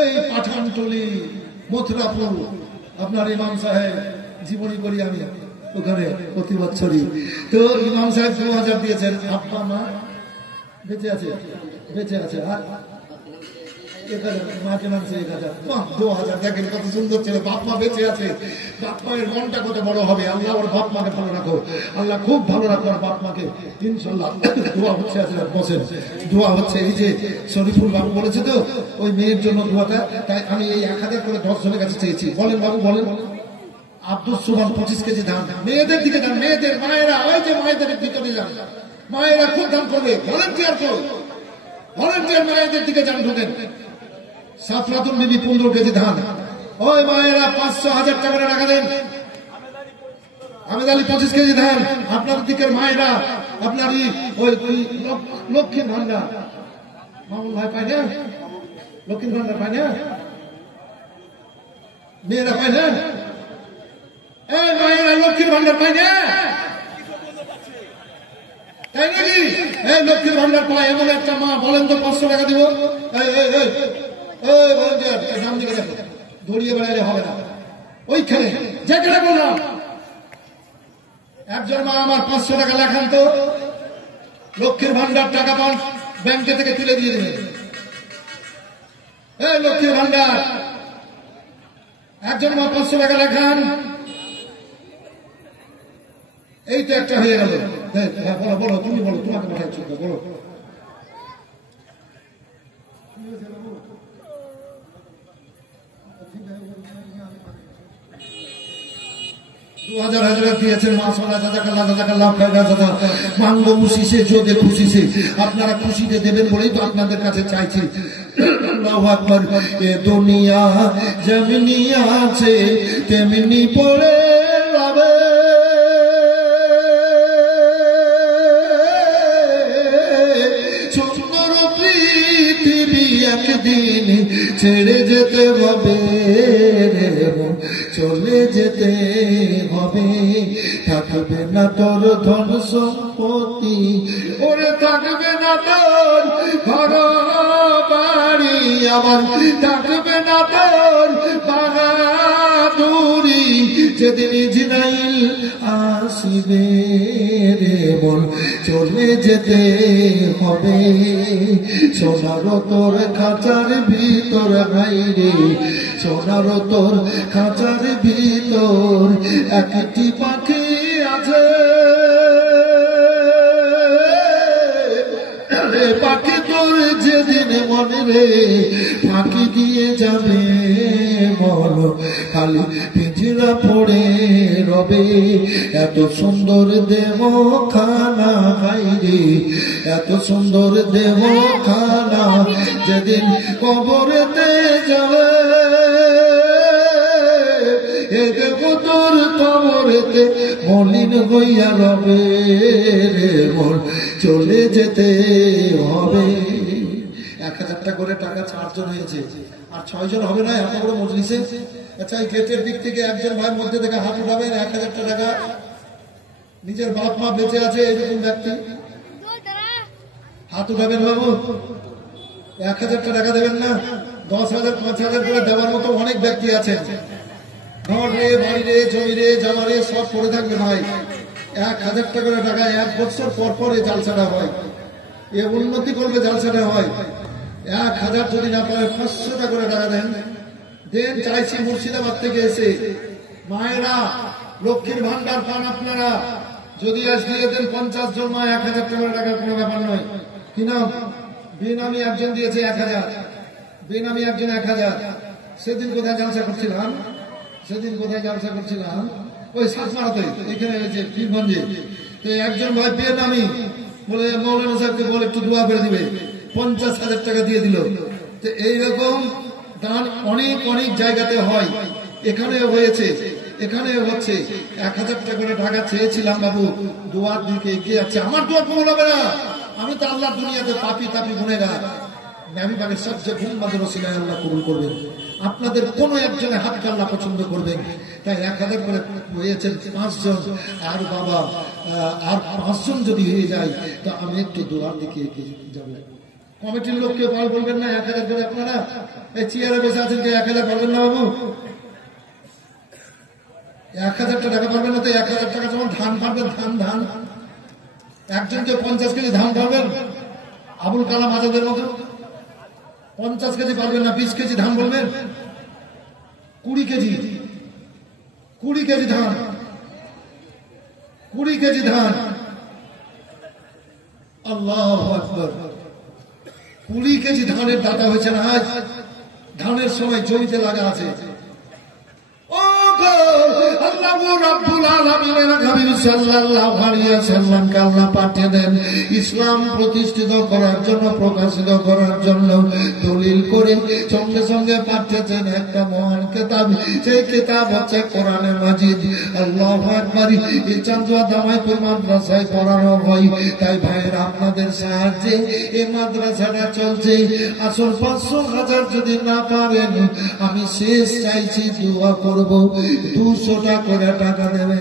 এই পাঠানটলি, মথুরাপুর, আপনার ইমাম সাহেব জীবনী করি আমি ওখানে প্রতি বছরই। তো ইমাম সাহেব 2000 দিয়েছেন। আব্বা মা বেঁচে আছে, বেঁচে আছে। আর মাকে মানছে 1000, 2000। দেখেন কত সুন্দর ছিল, বাপ মা বেঁচে আছে। বাপ মায়ের মনটা কত বড় হবে। আল্লাহ ওর বাপ মাকে ভালো রাখো, আল্লাহ খুব ভালো রাখো ওর বাপ মাকে, ইনশাল্লাহ। দোয়া হচ্ছে, আছে বসেন, দোয়া হচ্ছে। এই যে শরীফুল বাবু বলেছে তো ওই মেয়ের জন্য দোয়াটা, তাই আমি এই 1000 করে 10 জনের কাছে চেয়েছি। বলেন বাবু বলেন। আব্দুল সুবহান 25 কেজি ধান, মেয়েদের দিকে ধান, মেয়েদের মায়েরা, ওই যে মায়েদের ভিতরে যান, মায়েরা খুব দান করবে। ভলেন্টিয়ার করো, ভলেন্টিয়ার মায়েদের দিকে যান, ঢুকেন। সাফরাতুল বিবি 15 কেজি ধান, ওই মায়েরা 500, 1000 টাকা করে টাকা দেন। আহমেদ আলী 25 কেজি ধান। আপনার দিকের মায়েরা, আপনারই ওই লক্ষ্মীর ভান্ডার, মামুন ভাই পায় না, লক্ষ্মীর ভান্ডার পায় না, মেয়েরা পায় না, এই মায়েরা লক্ষ্মীর ভান্ডার পায় না, তাই নাকি? এই লক্ষ্মীর ভান্ডার পায় এমন একটা মা, বলেন তো 500 টাকা দিব। নাম দিকে দেখো, দড়িয়ে বেড়াইলে হবে না। ওইখানে যেখানে বললাম একজন মা আমার 500 টাকা লেখান তো, লক্ষ্মীর ভান্ডার টাকা পান, ব্যাংকে থেকে তুলে দিয়ে দেবে। এই লক্ষ্মীর ভান্ডার, একজন মা 500 টাকা লেখান। এই তো একটা হয়ে গেল। বলো বলো, তুমি বলো, তোমাকে পাঠাচ্ছি, বলো। 2000 हजार हजरत দিয়েছেন মাশাআল্লাহ জাযাকাল্লাহ জাযাকাল্লাহ খায়রা জাযা মানব খুশি সে যদি খুশি সে আপনারা খুশিতে দেবেন বলেই তো আপনাদের কাছে চাইছি আল্লাহু আকবার এ দুনিয়া যেমনি আছে তেমনি পড়ে যাবে সুন্দর পৃথিবী একদিন ছেড়ে যেতে হবে চলে যেতে হবে থাকবে না তোর ধন সম্পত্তি ওরে থাকবে না তোর ঘর বাড়ি আমার থাকবে না তোর বাহাদুরি যেদিন জিনাইল আসিবে রে মন চলে যেতে হবে সোনার তোর খাঁচার ভিতর হাইরে সোনার তোর খাঁচার ভিতর একটি পাখি আছে পাখি তোর যেদিন মনে রে ফাঁকি দিয়ে যাবে মন খালি পিঞ্জরা পড়ে রবে এত সুন্দর দেহ খানা হাইরে এত সুন্দর দেহ খানা যেদিন কবরেতে যাবে এ দেহ তোর কবরেতে মলিন হইয়া রবে রে মন চলে যেতে হবে 1000 করে টাকা 4 জন হয়েছে আর 6 জন হবে না এত বড় মজলিসে আচ্ছা এই গেটের দিক থেকে একজন ভাই মধ্যে থেকে হাত উঠাবেন 1000 টাকা নিজের বাপ মা বেঁচে আছে এরকম ব্যক্তি হাত উঠাবেন বাবু 1000 টাকা দেবেন না 10,000 5,000 করে দেওয়ার মতো অনেক ব্যক্তি আছে ঘর রে বাড়ি রে জমি রে জামা রে সব পড়ে থাকবে ভাই 1000 টাকা করে টাকা 1 বছর পর পর এই জালসাটা হয় এ উন্নতি করবে জালসাটা হয় 1000 যদি না পারে 500 টাকা করে টাকা দেন দেন চাইছি মুর্শিদাবাদ থেকে এসে মায়েরা লক্ষ্মীর ভান্ডার পান আপনারা যদি আজ দিয়ে দেন 50 জন মা 1000 টাকা করে টাকা কোনো ব্যাপার নয় কি নাম বেনামি একজন দিয়েছে 1000 বেনামি একজন 1000 সেদিন কোথায় জালসা করছিলাম ওই সাতমারাতে এখানে হয়েছে পীরগঞ্জে তো একজন ভাই বেনামি বলে মৌলানা সাহেবকে বলে একটু দোয়া করে দিবে 50,000 টাকা দিয়ে দিল তো এইরকম দান অনেক অনেক জায়গাতে হয় এখানে হয়েছে এখানে হচ্ছে 1000 টাকা করে টাকা চেয়েছিলাম বাবু দোয়ার দিকে এগিয়ে যাচ্ছে আমার দোয়া কবুল হবে না আমি তো আল্লাহ দুনিয়াতে পাপী গুনেগার নবী পাকের সবচেয়ে গুণবান রসুলের আল্লাহ কবুল করবেন আপনাদের কোন একজনের হাতকে আল্লাহ পছন্দ করবেন তাই 1000 করে হয়েছেন 5 জন আর বাবা আর 5 জন যদি হয়ে যায় তো আমি একটু দোয়ার দিকে এগিয়ে যাব কমিটির লোককে বলবেন না 1000 করে আপনারা এই চেয়ারে বসে আছেন যে 1000 পারবেন না বাবু 1000 টাকা পারবেন না তো 1000 টাকা যেমন ধান পারবেন ধান একজনকে 50 কেজি ধান পারবেন আবুল কালাম আজাদের মতো 50 কেজি পারবেন না 20 কেজি ধান বলবেন 20 কেজি ধান 20 কেজি ধান আল্লাহু আকবার 20 কেজি ধানের ডাটা হয়েছে না আজ ধানের সময় জমিতে লাগা আছে ইসলাম প্রতিষ্ঠিত করার জন্য প্রকাশিত করার জন্য দলিল করে সঙ্গে সঙ্গে পাঠিয়েছেন একটা মহান কিতাব সেই কিতাব হচ্ছে কোরআনে মাজিদ আল্লাহু আকবার এই চান্দুয়া দামাইপুর মাদ্রাসায় পড়ানো হয় তাই ভাইরা আপনাদের সাহায্যে এই মাদ্রাসাটা চলছে আসল 500,000 যদি না পারেন আমি শেষ চাইছি দোয়া করব 200 টাকা করে টাকা দেবে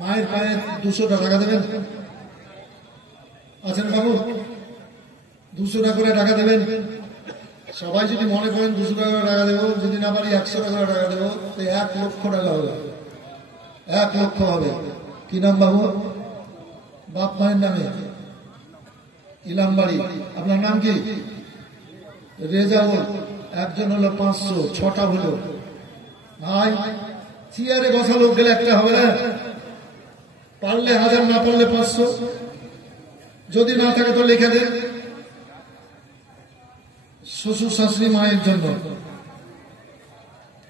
মায়ের পায়ে 200 টাকা দেবেন আছেন বাবু 200 টাকা করে টাকা দেবেন সবাই যদি মনে করেন 200 টাকা করে টাকা দেবো যদি না পারি 100 টাকা করে টাকা দেবো তো 1 লক্ষ টাকা হবে 1 লক্ষ হবে কি নাম বাবু বাপ মায়ের নামে ইলামবাড়ি আপনার নাম কি রেজাউল একজন হলো 500 6টা হলো ভাই চেয়ারে বসা লোক গেলে একটা হবে না পারলে 1000 না পারলে 500 যদি না থাকে তো লিখে দেন শ্বশুর শাশুড়ি মায়ের জন্য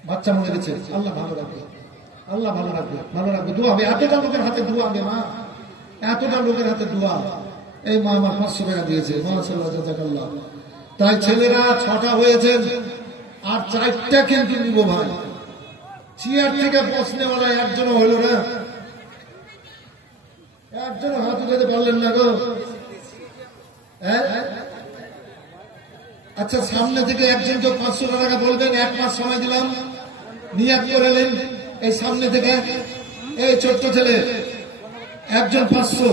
বাচ্চা মরে গেছে আল্লাহ ভালো রাখবে আল্লাহ ভালো রাখবে, ভালো রাখবে। দোয়া হবে, এতটা লোকের হাতে দোয়া হবে মা, এতটা লোকের হাতে দোয়া। এই মা আমার 500 টাকা দিয়েছে, মাশাআল্লাহ, জাযাকাল্লাহ। তাই ছেলেরা 6টা হয়েছেন, আর 4টা কিন্তু নিব ভাই। চেয়ার থেকে প্রশ্নওয়ালা একজনও হইল না, একজনও হাত উঠাতে পারলেন না গো। হ্যাঁ, আচ্ছা, সামনে থেকে একজনকে 500 টাকা বলবেন, 1 মাস সময় দিলাম, নিয়াত করে নেন। এই সামনে থেকে, এই ছোট্ট ছেলে, একজন 500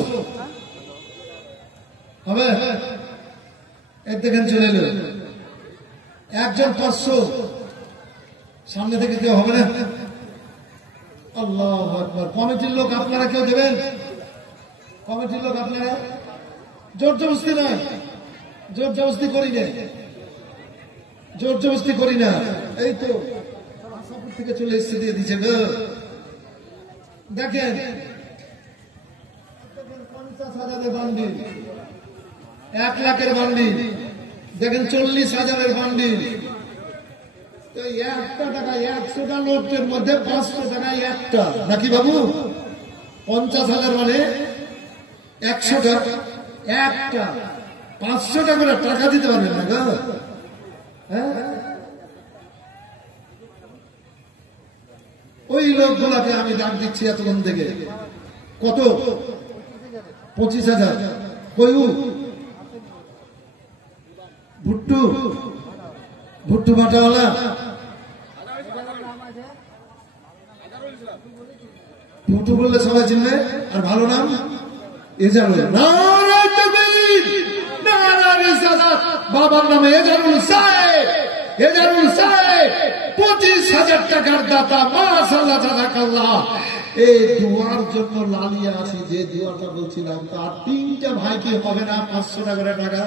হবে। এর দেখেন চলে এলো, একজন 500 সামনে থেকে কেউ হবে না। আল্লাহু আকবার। কমিটির লোক আপনারা কেউ দেবেন? কমিটির লোক আপনারা? জোর জবরদস্তি নয়, জোর জবরদস্তি করি না, জোর জবরদস্তি করি না। এই তো আশাপুর থেকে চলে এসে দিয়ে দিচ্ছে গো। দেখেন 50,000-এর বান্ডিল, 1 লাখের বান্ডিল, দেখেন 40,000-এর বান্ডিল। তো 1 টাকা, 100টা নোটের মধ্যে 500 টাকায় একটা, নাকি বাবু? 50,000 মানে 100টা, একটা 500 টাকা করে টাকা দিতে পারবেন না গো। হ্যাঁ, ওই লোকগুলাকে আমি ডাক দিচ্ছি এতক্ষণ থেকে। কত? 25,000। কয়ু? ভুট্টু, ভুট্টু বাটাওয়ালা, ভুট্টু বললে সবাই চিনবে। আর ভালো নাম এজারুল। নারায়ে তাকবীর, নারায়ে রিসালাত। বাবার নামে এজারুল সাহেব, এজারুল সাহেব 25,000 টাকার দাতা। মাশাআল্লাহ, জাযাকাল্লাহ। এই দোয়ার জন্য লালিয়ে আছি, যে দোয়াটা বলছিলাম, তার 3টা ভাই কি হবে না 500 টাকা করে টাকা?